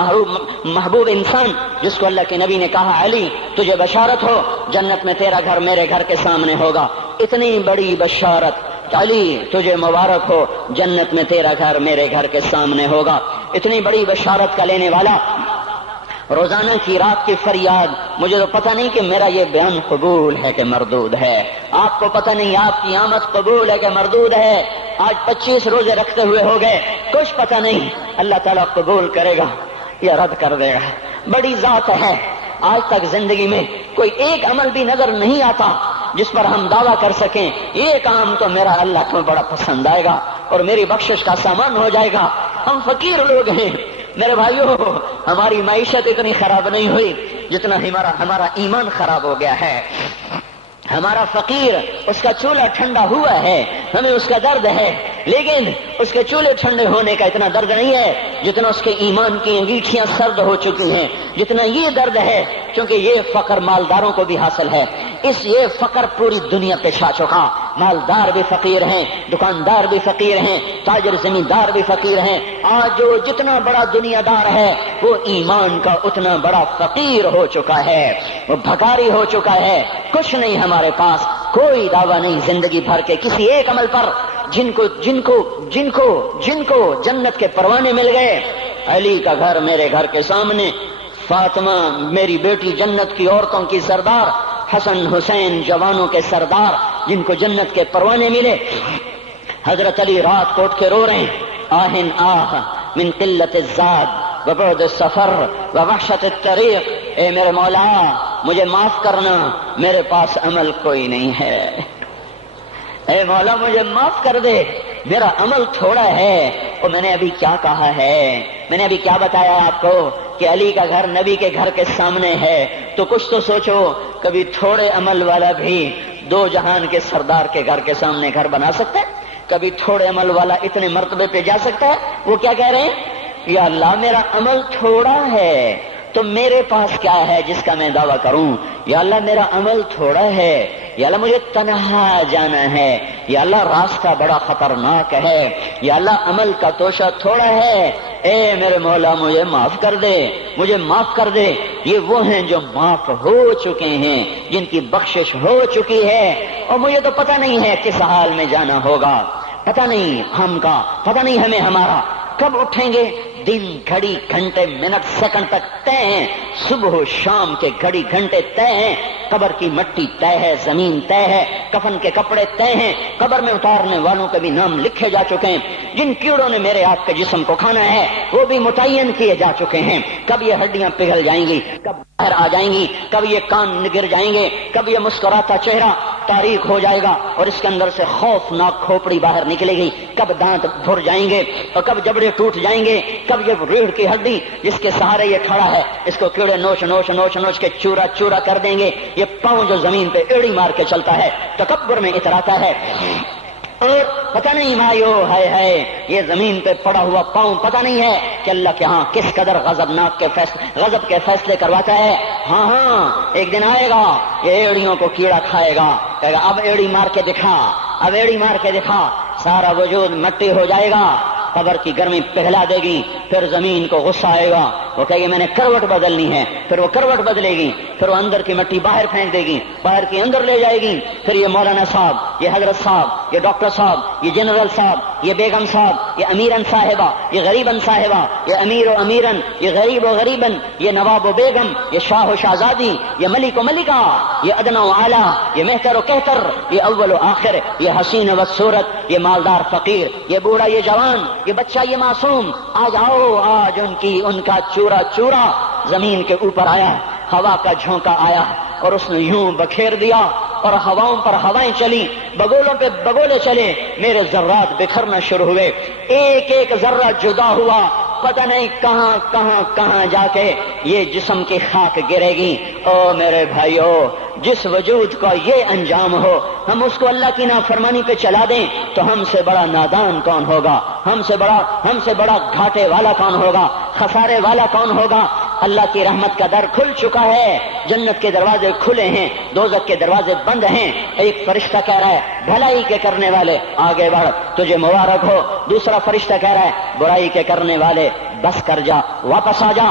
محبوب انسان، جس کو اللہ کے نبی نے کہا علی تجھے بشارت ہو، جنت میں تیرا گھر میرے گھر کے سامنے ہوگا، اتنی بڑی بشارت، علی تجھے مبارک ہو، جنت میں تیرا گھر میرے گھر کے سامنے ہوگا، اتنی بڑی بشارت کا لینے والا، روزانہ کی رات کی فریاد، مجھے تو پتہ نہیں کہ میرا یہ بیان قبول ہے کہ مردود ہے، آپ کو پتہ نہیں آپ کی آمد قبول ہے کہ مردود ہے، آج 25 روزے رکھتے ہوئے ہو گئے، کچھ پتہ نہیں، اللہ تعالیٰ قبول کرے گا یا رد کر دے گا، بڑی ذات ہے۔ آج تک زندگی میں کوئی ایک عمل بھی نظر نہیں آتا جس پر ہم دعویٰ کر سکیں یہ کام تو میرا اللہ کو بڑا پسند آئے گا اور میری بخشش کا سامان ہو جائے گا۔ ہم فقیر لوگ ہیں میرے بھائیو، ہماری معیشت اتنی خراب نہیں ہوئی جتنا ہمارا ایمان خراب ہو گیا ہے۔ ہمارا فقیر، اس کا چولہا ٹھنڈا ہوا ہے، ہمیں اس کا درد ہے، لیکن اس کے چولہے ٹھنڈے ہونے کا اتنا درد نہیں ہے جتنا اس کے ایمان کی انگیٹھیاں سرد ہو چکی ہیں، جتنا یہ درد ہے، کیونکہ یہ فقر مالداروں کو بھی حاصل ہے، یہ فقر پوری دنیا پہ چھا چکا، مالدار بھی فقیر ہیں، دکاندار بھی فقیر ہیں، تاجر زمیندار بھی فقیر ہیں، آج جو جتنا بڑا دنیا دار ہے وہ ایمان کا اتنا بڑا فقیر ہو چکا ہے، وہ بھکاری ہو چکا ہے، کچھ نہیں ہمارے پاس، کوئی دعویٰ نہیں زندگی بھر کے کسی ایک عمل پر، جن کو جنت کے پروانے مل گئے۔ علی کا گھر میرے گھر کے سامنے، فاطمہ میری بیٹی جنت کی عورتوں کی سردار، حسن حسین جوانوں کے سردار جن کو جنت کے پروانے ملے۔ حضرت علی رات کو اٹھ کے رو رہے ہیں، آہن آہ من قلت الزاد وبعد السفر ووحشت الطریق، اے میرے مولا مجھے معاف کرنا، میرے پاس عمل کوئی نہیں ہے، اے مولا مجھے معاف کر دے، میرا عمل تھوڑا ہے۔ اور میں نے ابھی کیا کہا ہے، میں نے ابھی کیا بتایا آپ کو کہ علی کا گھر نبی کے گھر کے سامنے ہے، تو کچھ تو سوچو، کبھی تھوڑے عمل والا بھی دو جہان کے سردار کے گھر کے سامنے گھر بنا سکتا ہے؟ کبھی تھوڑے عمل والا اتنے مرتبے پہ جا سکتا ہے؟ وہ کیا کہہ رہے ہیں، یا اللہ میرا عمل تھوڑا ہے تو میرے پاس کیا ہے جس کا میں دعویٰ کروں، یا اللہ میرا عمل تھوڑا ہے، یا اللہ مجھے تنہا جانا ہے، یا اللہ راستہ بڑا خطرناک ہے، یا اللہ عمل کا توشہ تھوڑا ہے، اے میرے مولا مجھے معاف کر دے، مجھے معاف کر دے۔ یہ وہ ہیں جو معاف ہو چکے ہیں، جن کی بخشش ہو چکی ہے، اور مجھے تو پتہ نہیں ہے کس حال میں جانا ہوگا، پتہ نہیں ہم کا، پتہ نہیں ہمیں ہمارا کب اٹھیں گے، دن گھڑی گھنٹے منٹ سیکنڈ تک طے ہیں، صبح و شام کے گھڑی گھنٹے طے ہیں، قبر کی مٹی طے ہے، زمین طے ہے، کفن کے کپڑے طے ہیں، قبر میں اتارنے والوں کے بھی نام لکھے جا چکے ہیں، جن کیڑوں نے میرے آپ کے جسم کو کھانا ہے وہ بھی متعین کیے جا چکے ہیں، کب یہ ہڈیاں پگھل جائیں گی، کب باہر آ جائیں گی، کب یہ کان گر جائیں گے، کب یہ مسکراتا چہرہ تاریک ہو جائے گا اور اس کے اندر سے خوفناک کھوپڑی باہر نکلے گی، کب دانت بھر جائیں گے اور کب جبڑے ٹوٹ جائیں گے، کب یہ ریڑھ کی ہڈی جس کے سہارے یہ کھڑا ہے اس کو کیڑے نوچ نوچ نوچ نوچ کے چورا چورا کر دیں گے، یہ پاؤں جو زمین پہ ایڑی مار کے چلتا ہے تکبر میں اتراتا ہے، اور پتہ نہیں مایو ہے یہ زمین پہ پڑا ہوا پاؤں پتہ نہیں ہے کہ اللہ کے ہاں کس قدر غضب کے فیصلے کرواتا ہے۔ ہاں ایک دن آئے گا یہ ایڑیوں کو کیڑا کھائے گا، کہے گا اب ایڑی مار کے دکھا، اب ایڑی مار کے دکھا، سارا وجود مٹی ہو جائے گا، قبر کی گرمی پگھلا دے گی، پھر زمین کو غصہ آئے گا، وہ کہے گی میں نے کروٹ بدلنی ہے، پھر وہ کروٹ بدلے گی، پھر وہ اندر کی مٹی باہر پھینک دے گی، باہر کی اندر لے جائے گی، پھر یہ مولانا صاحب، یہ حضرت صاحب، یہ ڈاکٹر صاحب، یہ جنرل صاحب، یہ بیگم صاحب، یہ امیرن صاحبہ، یہ غریبن صاحبہ، یہ امیر و امیرن، یہ غریب و غریبن، یہ نواب و بیگم، یہ شاہ و شہزادی، یہ ملک و ملکہ، یہ ادنا و اعلیٰ، یہ مہتر و کہتر، یہ اول و آخر، یہ حسین و صورت، یہ مالدار فقیر، یہ بوڑھا یہ جوان، یہ بچہ یہ معصوم، آج آؤ، آج ان کا چورا چورا زمین کے اوپر آیا، ہوا کا جھونکا آیا اور اس نے یوں بکھیر دیا اور ہواؤں پر ہوائیں چلی، بگولوں پہ بگولے چلے، میرے ذرات بکھرنا شروع ہوئے، ایک ایک ذرہ جدا ہوا، پتہ نہیں کہاں کہاں کہاں جا کے یہ جسم کی خاک گرے گی۔ او میرے بھائیو، جس وجود کا یہ انجام ہو، ہم اس کو اللہ کی نافرمانی پہ چلا دیں تو ہم سے بڑا نادان کون ہوگا، ہم سے بڑا گھاٹے والا کون ہوگا، خسارے والا کون ہوگا۔ اللہ کی رحمت کا در کھل چکا ہے، جنت کے دروازے کھلے ہیں، دوزخ کے دروازے بند ہیں۔ ایک فرشتہ کہہ رہا ہے بھلائی کے کرنے والے آگے بڑھ، تجھے مبارک ہو۔ دوسرا فرشتہ کہہ رہا ہے برائی کے کرنے والے بس کر جا، واپس آ جا۔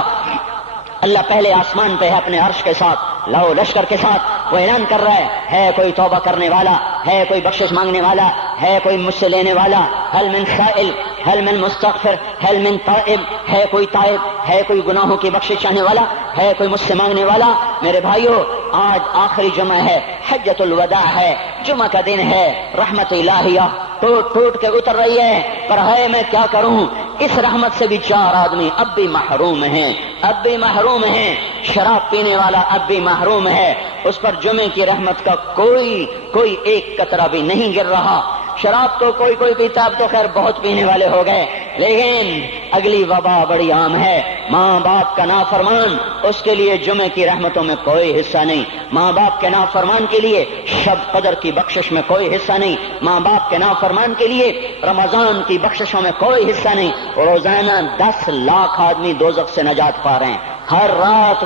اللہ پہلے آسمان پہ ہے اپنے عرش کے ساتھ، لو لشکر کے ساتھ، وہ اعلان کر رہا ہے کوئی توبہ کرنے والا، ہے کوئی بخشش مانگنے والا، ہے کوئی مجھ سے لینے والا، هل من سائل، هل من مستغفر، هل من تائب، ہے کوئی تائب، ہے کوئی گناہوں کی بخشش چاہنے والا، ہے کوئی مجھ سے مانگنے والا۔ میرے بھائیو، آج آخری جمعہ ہے، حجۃ الوداع ہے، جمعہ کا دن ہے، رحمت الہیہ ٹوٹ ٹوٹ کے اتر رہی ہے، پر ہے میں کیا کروں، اس رحمت سے بھی 4 آدمی اب بھی محروم ہیں، اب بھی محروم ہیں۔ شراب پینے والا اب بھی محروم ہے، اس پر جمعے کی رحمت کا کوئی ایک قطرہ بھی نہیں گر رہا۔ شراب تو کوئی پیتا، اب تو خیر بہت پینے والے ہو گئے، لیکن اگلی وبا بڑی عام ہے، ماں باپ کا نافرمان، اس کے لیے جمعے کی رحمتوں میں کوئی حصہ نہیں، ماں باپ کے نافرمان کے لیے شب قدر کی بخشش میں کوئی حصہ نہیں، ماں باپ کے نافرمان کے لیے رمضان کی بخششوں میں کوئی حصہ نہیں۔ روزانہ 10 لاکھ آدمی دوزخ سے نجات پا رہے ہیں، ہر رات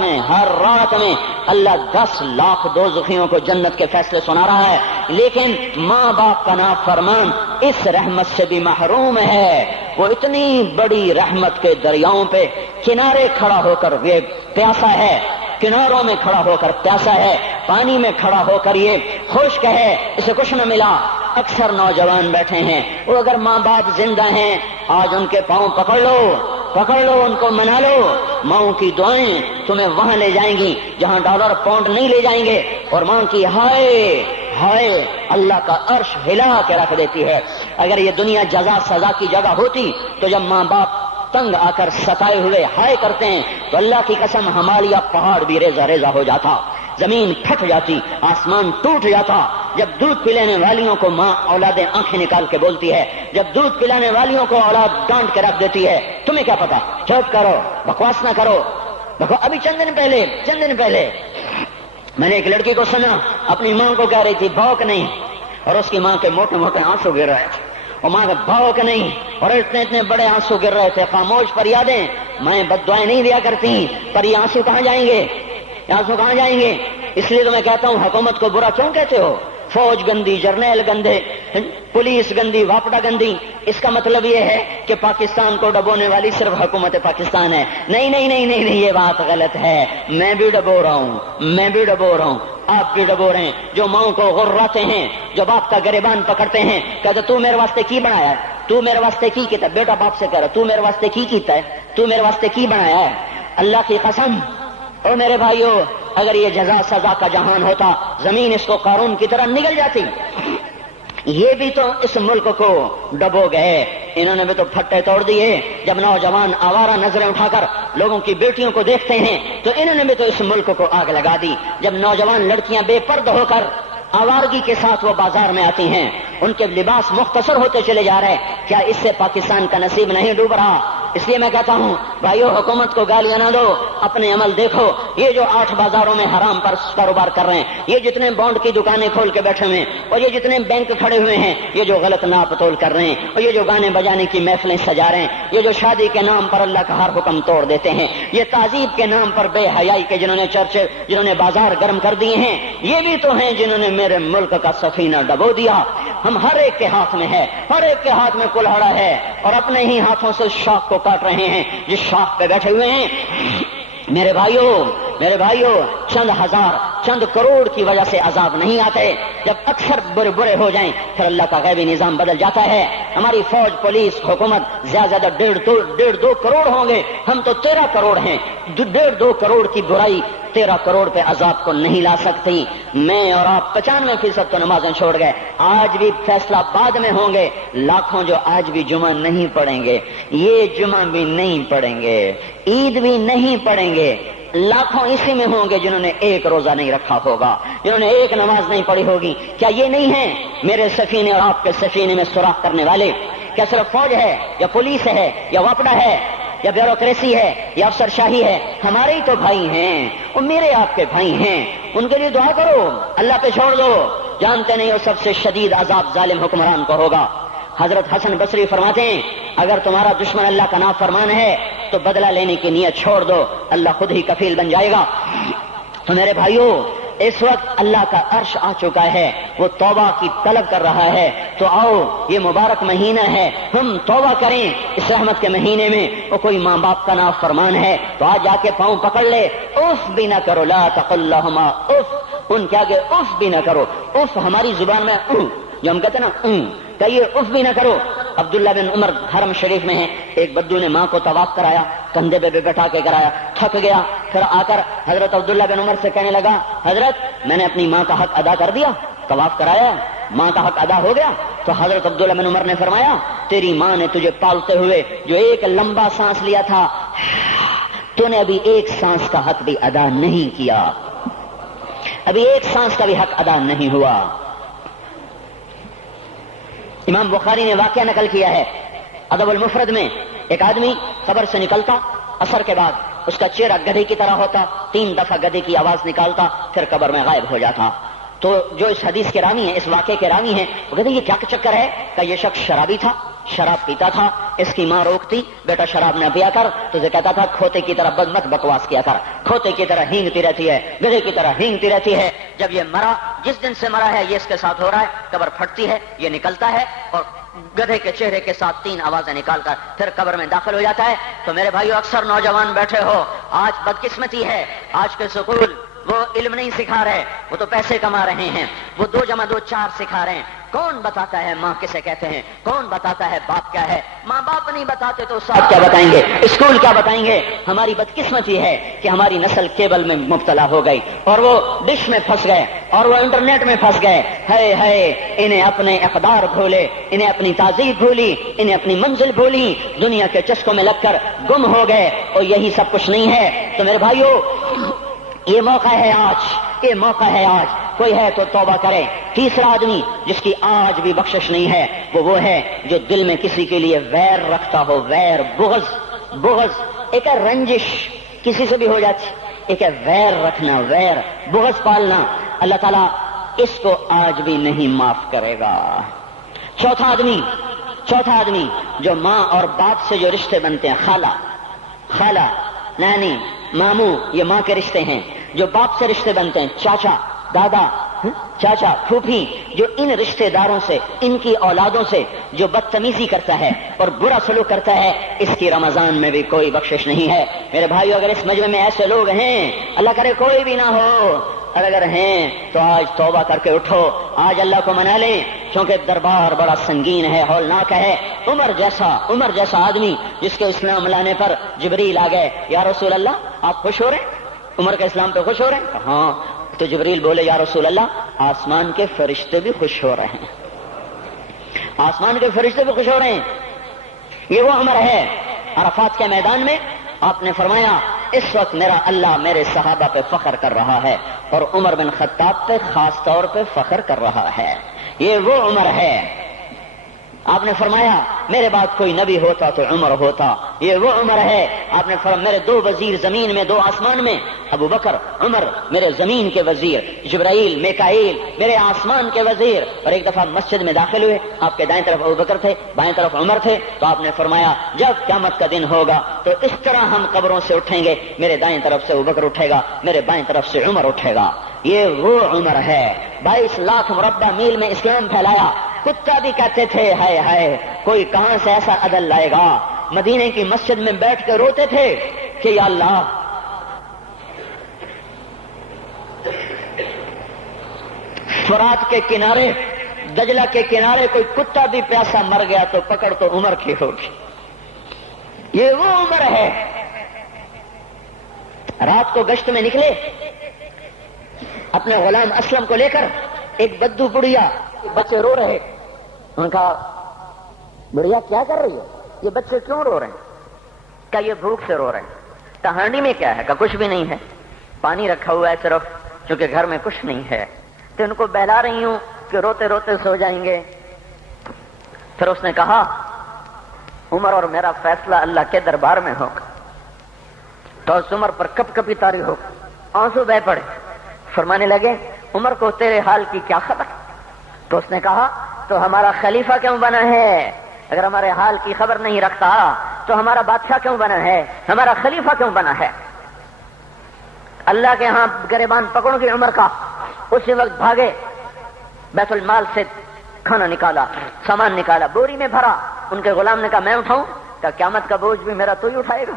میں اللہ 10 لاکھ دوزخیوں کو جنت کے فیصلے سنا رہا ہے، لیکن ماں باپ کا نافرمان اس رحمت سے بھی محروم ہے۔ وہ اتنی بڑی رحمت کے دریاؤں پہ کنارے کھڑا ہو کر یہ پیاسا ہے، کناروں میں کھڑا ہو کر پیاسا ہے، پانی میں کھڑا ہو کر یہ خشک ہے، اسے کچھ نہ ملا۔ اکثر نوجوان بیٹھے ہیں، وہ اگر ماں باپ زندہ ہیں آج ان کے پاؤں پکڑ لو، ان کو منا لو، ماں کی دعائیں تمہیں وہاں لے جائیں گی جہاں ڈالر پاؤنڈ نہیں لے جائیں گے، اور ماں کی ہائے اللہ کا عرش ہلا کے رکھ دیتی ہے۔ اگر یہ دنیا جزا سزا کی جگہ ہوتی تو جب ماں باپ تنگ آ کر ستائے ہوئے ہائے کرتے ہیں تو اللہ کی قسم ہمالیہ پہاڑ بھی ریزہ ریزہ ہو جاتا، زمین پھٹ جاتی، آسمان ٹوٹ جاتا۔ جب دودھ پلانے والیوں کو ماں اولادیں آنکھیں نکال کے بولتی ہے، جب دودھ پلانے والیوں کو اولاد ڈانٹ کے رکھ دیتی ہے، تمہیں کیا پتا، چپ کرو، بکواس نہ کرو۔ ابھی چند دن پہلے میں نے ایک لڑکی کو سنا، اپنی ماں کو کہہ رہی تھی بھوک نہیں، اور اس کی ماں کے موٹے موٹے آنسو گر رہے تھے، اور ماں کا بھوک نہیں، اور اتنے بڑے آنسو گر رہے تھے۔ خاموش فریادیں، میں بد دعائیں نہیں دیا کرتی، پر یہ آنسو کہاں جائیں گے؟ اس لیے تو میں کہتا ہوں حکومت کو برا کیوں کہتے ہو؟ فوج گندی، جرنیل گندے، پولیس گندی، واپڈا گندی، اس کا مطلب یہ ہے کہ پاکستان کو ڈبونے والی صرف حکومت پاکستان ہے۔ نہیں، یہ بات غلط ہے، میں بھی ڈبو رہا ہوں، آپ بھی ڈبو رہے ہیں۔ جو ماں کو غراتے ہیں، جو باپ کا گریبان پکڑتے ہیں، کہتے تو میرے واسطے کی بنایا ہے، تو میرے واسطے کی کیتا ہے، بیٹا باپ سے کہہ رہا تو میرے واسطے کی کیتا ہے، تو میرے واسطے کی بنایا ہے۔ اللہ کی قسم، اور میرے بھائیو، اگر یہ جزا سزا کا جہان ہوتا، زمین اس کو قارون کی طرح نگل جاتی۔ یہ بھی تو اس ملک کو ڈبو گئے، انہوں نے بھی تو پھٹے توڑ دیے۔ جب نوجوان آوارہ نظریں اٹھا کر لوگوں کی بیٹیوں کو دیکھتے ہیں تو انہوں نے بھی تو اس ملک کو آگ لگا دی۔ جب نوجوان لڑکیاں بے پرد ہو کر آوارگی کے ساتھ وہ بازار میں آتی ہیں، ان کے لباس مختصر ہوتے چلے جا رہے، کیا اس سے پاکستان کا نصیب نہیں ڈوب رہا؟ اس لیے میں کہتا ہوں بھائیو، حکومت کو گالیاں نہ دو، اپنے عمل دیکھو۔ یہ جو 8 بازاروں میں حرام پر کاروبار کر رہے ہیں، یہ جتنے بانڈ کی دکانیں کھول کے بیٹھے ہوئے ہیں، اور یہ جتنے بینک کھڑے ہوئے ہیں، یہ جو غلط ناپ تول کر رہے ہیں، اور یہ جو گانے بجانے کی محفلیں سجا رہے ہیں، یہ جو شادی کے نام پر اللہ کا ہر حکم توڑ دیتے ہیں، یہ تعذیب کے نام پر بے حیائی کے جنہوں نے بازار گرم کر دیے ہیں، یہ بھی تو ہیں جنہوں نے میرے ملک کا سفینہ ڈبو دیا۔ ہم ہر ایک کے ہاتھ میں ہے، ہر ایک کے ہاتھ میں کلہاڑا ہے، اور اپنے ہی ہاتھوں سے شاخ کو کاٹ رہے ہیں جس شاخ پہ بیٹھے ہوئے ہیں۔ میرے بھائیو، چند ہزار، چند کروڑ کی وجہ سے عذاب نہیں آتے، جب اکثر برے ہو جائیں پھر اللہ کا غیبی نظام بدل جاتا ہے۔ ہماری فوج، پولیس، حکومت زیادہ 1.5-2 کروڑ ہوں گے، ہم تو 13 کروڑ ہیں۔ 1.5-2 کروڑ کی برائی 13 کروڑ پہ عذاب کو نہیں لا سکتی۔ میں اور آپ 95% تو نمازیں چھوڑ گئے، آج بھی فیصلہ بعد میں ہوں گے، لاکھوں جو آج بھی جمعہ نہیں پڑھیں گے، یہ جمعہ بھی نہیں پڑھیں گے، عید بھی نہیں پڑھیں گے، لاکھوں اسی میں ہوں گے جنہوں نے ایک روزہ نہیں رکھا ہوگا، جنہوں نے ایک نماز نہیں پڑھی ہوگی۔ کیا یہ نہیں ہے میرے سفینے اور آپ کے سفینے میں سوراخ کرنے والے؟ کیا صرف فوج ہے یا پولیس ہے یا وپڈا ہے یا بیوروکریسی ہے یا افسر شاہی ہے؟ ہمارے ہی تو بھائی ہیں، وہ میرے آپ کے بھائی ہیں، ان کے لیے دعا کرو، اللہ پہ چھوڑ دو، جانتے نہیں وہ سب سے شدید عذاب ظالم حکمران کو ہوگا۔ حضرت حسن بصری فرماتے ہیں اگر تمہارا دشمن اللہ کا نافرمان ہے تو بدلہ لینے کی نیت چھوڑ دو، اللہ خود ہی کفیل بن جائے گا۔ تو میرے بھائیوں، اس وقت اللہ کا عرش آ چکا ہے، وہ توبہ کی طلب کر رہا ہے، تو آؤ یہ مبارک مہینہ ہے، ہم توبہ کریں اس رحمت کے مہینے میں۔ وہ کوئی ماں باپ کا نافرمان ہے تو آج جا کے پاؤں پکڑ لے، اف بھی نہ کرو، لا تقل لہما اف، ان کے آگے اف بھی نہ کرو۔ اف ہماری زبان میں جو ہم کہتے ہیں نا کہیے، اف بھی نہ کرو۔ عبداللہ بن عمر حرم شریف میں ہیں، ایک بدو نے ماں کو طواف کرایا، کندھے پہ بٹھا کے کرایا، تھک گیا، پھر آ کر حضرت عبداللہ بن عمر سے کہنے لگا حضرت میں نے اپنی ماں کا حق ادا کر دیا، طواف کرایا، ماں کا حق ادا ہو گیا؟ تو حضرت عبداللہ بن عمر نے فرمایا تیری ماں نے تجھے پالتے ہوئے جو ایک لمبا سانس لیا تھا، تو نے ابھی ایک سانس کا حق بھی ادا نہیں کیا، ابھی ایک سانس کا بھی حق ادا نہیں ہوا۔ امام بخاری نے واقعہ نقل کیا ہے ادب المفرد میں، ایک آدمی قبر سے نکلتا، عصر کے بعد اس کا چہرہ گدھے کی طرح ہوتا، 3 دفعہ گدھے کی آواز نکالتا، پھر قبر میں غائب ہو جاتا۔ تو جو اس حدیث کے راوی ہیں، اس واقعے کے راوی ہیں، وہ کہتے ہیں یہ کیا چکر ہے؟ کہ یہ شخص شرابی تھا، شراب پیتا تھا، اس کی ماں روکتی بیٹا شراب نہ پیا کر، تو یہ کہتا تھا کھوتے کی طرح مت بکواس کیا کر، کھوتے کی طرح ہینگتی رہتی ہے، گدھے کی طرح ہینگتی رہتی ہے۔ جب یہ مرا، جس دن سے مرا ہے یہ اس کے ساتھ ہو رہا ہے، قبر پھٹتی ہے، یہ نکلتا ہے اور گدھے کے چہرے کے ساتھ 3 آوازیں نکال کر پھر قبر میں داخل ہو جاتا ہے۔ تو میرے بھائیو، اکثر نوجوان بیٹھے ہو، آج بدقسمتی ہے، آج کے سکول وہ علم نہیں سکھا رہے، وہ تو پیسے کما رہے ہیں، وہ 2 + 2 = 4 سکھا رہے ہیں۔ کون بتاتا ہے ماں کسے کہتے ہیں؟ کون بتاتا ہے باپ کیا ہے؟ ماں باپ نہیں بتاتے تو استاد کیا بتائیں گے؟ اسکول کیا بتائیں گے؟ ہماری بدقسمتی ہے کہ ہماری نسل کیبل میں مبتلا ہو گئی اور وہ ڈش میں پھنس گئے اور وہ انٹرنیٹ میں پھنس گئے۔ ہے انہیں اپنے اقدار بھولے، انہیں اپنی تہذیب بھولی، انہیں اپنی منزل بھولی، دنیا کے چسکوں میں لگ کر گم ہو گئے، اور یہی سب کچھ نہیں ہے۔ تو میرے بھائیو، یہ موقع ہے آج، یہ موقع ہے آج، کوئی ہے تو توبہ کرے۔ تیسرا آدمی جس کی آج بھی بخشش نہیں ہے وہ ہے جو دل میں کسی کے لیے ویر رکھتا ہو، ویر، بغض، ایک ہے رنجش، کسی سے بھی ہو جاتی، ایک ہے ویر رکھنا، ویر، بغض پالنا، اللہ تعالیٰ اس کو آج بھی نہیں معاف کرے گا۔ چوتھا آدمی جو ماں اور باپ سے جو رشتے بنتے ہیں، خالہ، نانی، ماموں، یہ ماں کے رشتے ہیں۔ جو باپ سے رشتے بنتے ہیں، چاچا، دادا، چاچا، پھوپھی، جو ان رشتے داروں سے، ان کی اولادوں سے جو بدتمیزی کرتا ہے اور برا سلوک کرتا ہے، اس کی رمضان میں بھی کوئی بخشش نہیں ہے۔ میرے بھائیو، اگر اس مجمع میں ایسے لوگ ہیں، اللہ کرے کوئی بھی نہ ہو، اور اگر ہیں تو آج توبہ کر کے اٹھو، آج اللہ کو منا لیں، کیونکہ دربار بڑا سنگین ہے، ہولناک ہے۔ عمر جیسا آدمی جس کے اسلام لانے پر جبریل آ گئے، یا رسول اللہ آپ خوش ہو رہے ہیں؟ عمر کے اسلام پہ خوش ہو رہے ہیں؟ ہاں۔ تو جبریل بولے، یا رسول اللہ آسمان کے فرشتے بھی خوش ہو رہے ہیں، آسمان کے فرشتے بھی خوش ہو رہے ہیں۔ یہ وہ عمر ہے۔ عرفات کے میدان میں آپ نے فرمایا اس وقت میرا اللہ میرے صحابہ پہ فخر کر رہا ہے، اور عمر بن خطاب پہ خاص طور پہ فخر کر رہا ہے۔ یہ وہ عمر ہے۔ آپ نے فرمایا میرے بعد کوئی نبی ہوتا تو عمر ہوتا، یہ وہ عمر ہے۔ آپ نے فرمایا میرے 2 وزیر زمین میں، 2 آسمان میں، ابو بکر، عمر میرے زمین کے وزیر، جبرائیل، میکائیل میرے آسمان کے وزیر۔ اور ایک دفعہ مسجد میں داخل ہوئے، آپ کے دائیں طرف ابو بکر تھے، بائیں طرف عمر تھے، تو آپ نے فرمایا جب قیامت کا دن ہوگا تو اس طرح ہم قبروں سے اٹھیں گے، میرے دائیں طرف سے ابو بکر اٹھے گا، میرے بائیں طرف سے عمر اٹھے گا۔ یہ وہ عمر ہے۔ 22 لاکھ مربع میل میں اسلام پھیلایا، کتا بھی کہتے تھے ہائے کوئی کہاں سے ایسا عدل لائے گا۔ مدینے کی مسجد میں بیٹھ کے روتے تھے کہ یا اللہ، فرات کے کنارے، دجلہ کے کنارے کوئی کتا بھی پیاسا مر گیا تو پکڑ تو عمر کی ہوگی۔ یہ وہ عمر ہے۔ رات کو گشت میں نکلے اپنے غلام اسلم کو لے کر، ایک بدو بڑھیا، بچے رو رہے، انہوں نے کہا بڑھیا کیا کر رہی ہے؟ یہ بچے کیوں رو رہے ہیں؟ کیا یہ بھوک سے رو رہے ہیں؟ ہانڈی میں کیا ہے؟ کہ کچھ بھی نہیں ہے، پانی رکھا ہوا ہے صرف، چونکہ گھر میں کچھ نہیں ہے۔ تو ان کو بہلا رہی ہوں کہ روتے روتے سو جائیں گے۔ پھر اس نے کہا عمر اور میرا فیصلہ اللہ کے دربار میں ہوگا۔ تو اس عمر پر کپ کپی طاری ہو، آنسو بہ پڑے، فرمانے لگے عمر کو تیرے حال کی کیا خبر؟ تو اس نے کہا تو ہمارا خلیفہ کیوں بنا ہے؟ اگر ہمارے حال کی خبر نہیں رکھتا تو ہمارا بادشاہ کیوں بنا ہے؟ ہمارا خلیفہ کیوں بنا ہے؟ اللہ کے ہاں گریبان پکڑ کے عمر کا، اسی وقت بھاگے، بیت المال سے کھانا نکالا، سامان نکالا، بوری میں بھرا۔ ان کے غلام نے کہا میں اٹھاؤں؟ کہ قیامت کا بوجھ بھی میرا تو ہی اٹھائے گا۔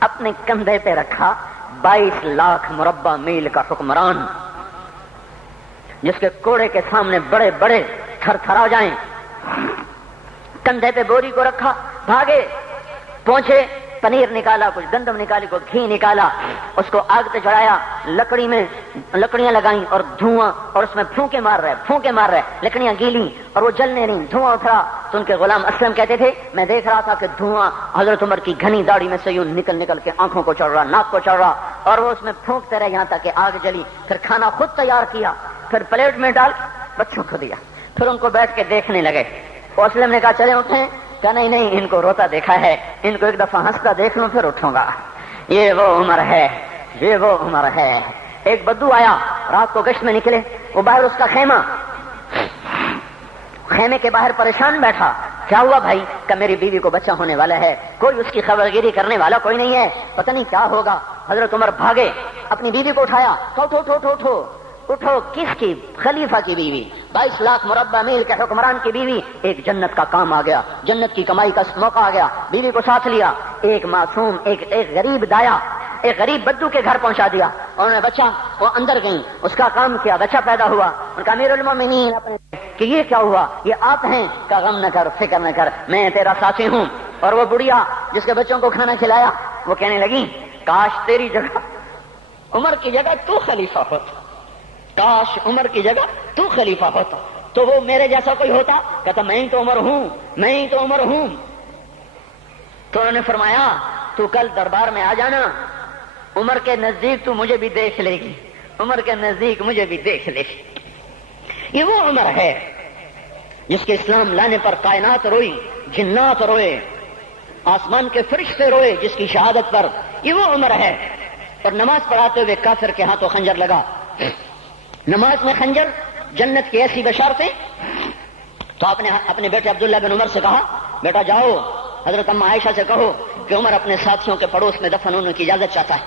اپنے کندھے پہ رکھا 22 لاکھ مربع میل کا حکمران، جس کے کوڑے کے سامنے بڑے بڑے تھر تھرا جائیں، کندھے پہ بوری کو رکھا، بھاگے، پہنچے، پنیر نکالا، کچھ گندم نکالی، کوئی گھی نکالا، اس کو آگ پہ چڑھایا، لکڑی میں لکڑیاں لگائیں اور دھواں، اور اس میں پھونکے مار رہے، لکڑیاں گیلی اور وہ جلنے نہیں، دھواں اٹھا۔ تو ان کے غلام اسلم کہتے تھے میں دیکھ رہا تھا کہ دھواں حضرت عمر کی گھنی داڑھی میں سے یوں نکل نکل کے آنکھوں کو چڑھ رہا، ناک کو چڑھ رہا، اور وہ اس میں پھونکتے رہے یہاں تک کہ آگ جلی۔ پھر کھانا خود تیار کیا، پھر پلیٹ میں ڈال بچوں کو دیا، پھر ان کو بیٹھ کے دیکھنے لگے۔ اسلم نے کہا چلے اٹھیں؟ کہ نہیں، ان کو روتا دیکھا ہے، ان کو ایک دفعہ ہنستا دیکھ لوں پھر اٹھوں گا۔ یہ وہ عمر ہے، یہ وہ عمر ہے۔ ایک بدو آیا، رات کو گشت میں نکلے، وہ باہر اس کا خیمے کے باہر پریشان بیٹھا۔ کیا ہوا بھائی؟ کہ میری بیوی کو بچہ ہونے والا ہے، کوئی اس کی خبرگیری کرنے والا کوئی نہیں ہے، پتہ نہیں کیا ہوگا۔ حضرت عمر بھاگے، اپنی بیوی کو اٹھایا، اٹھو، کس کی؟ خلیفہ کی بیوی، 22 لاکھ مربع میل کے حکمران کی بیوی۔ ایک جنت کا کام آ گیا، جنت کی کمائی کا موقع آ گیا، بیوی کو ساتھ لیا، ایک معصوم، ایک غریب دایا، ایک غریب بدو کے گھر پہنچا دیا۔ انہوں نے بچہ، وہ اندر گئیں، اس کا کام کیا، بچہ پیدا ہوا۔ ان کا امیر المومنین کہ یہ کیا ہوا؟ یہ آپ ہیں؟ کا غم نہ کر، فکر نہ کر، میں تیرا ساتھی ہوں۔ اور وہ بڑھیا جس کے بچوں کو کھانا کھلایا، وہ کہنے لگی کاش تیری جگہ عمر کی جگہ تو خلیفہ ہوتا، کاش عمر کی جگہ تو خلیفہ ہوتا تو وہ میرے جیسا کوئی ہوتا۔ کہتا میں ہی تو عمر ہوں۔ تو انہوں نے فرمایا تو کل دربار میں آ جانا، عمر کے نزدیک تو مجھے بھی دیکھ لے گی، عمر کے نزدیک مجھے بھی دیکھ لے گی۔ یہ وہ عمر ہے جس کے اسلام لانے پر کائنات روئی، جنات روئے، آسمان کے فرشتے روئے جس کی شہادت پر۔ یہ وہ عمر ہے۔ اور نماز پڑھاتے ہوئے کافر کے ہاتھوں خنجر لگا، نماز میں خنجر، جنت کی ایسی بشارتیں۔ تو آپ نے اپنے بیٹے عبداللہ بن عمر سے کہا بیٹا جاؤ حضرت اماں عائشہ سے کہو کہ عمر اپنے ساتھیوں کے پڑوس میں دفن ہونے کی اجازت چاہتا ہے،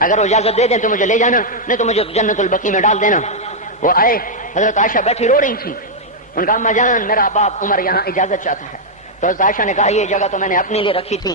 اگر وہ اجازت دے دیں تو مجھے لے جانا، نہیں تو مجھے جنت البقیع میں ڈال دینا۔ وہ آئے، حضرت عائشہ بیٹھی رو رہی تھی، ان کا اماں جان میرا باپ عمر یہاں اجازت چاہتا ہے۔ تو حضرت عائشہ نے کہا یہ جگہ تو میں نے اپنے لیے رکھی تھی،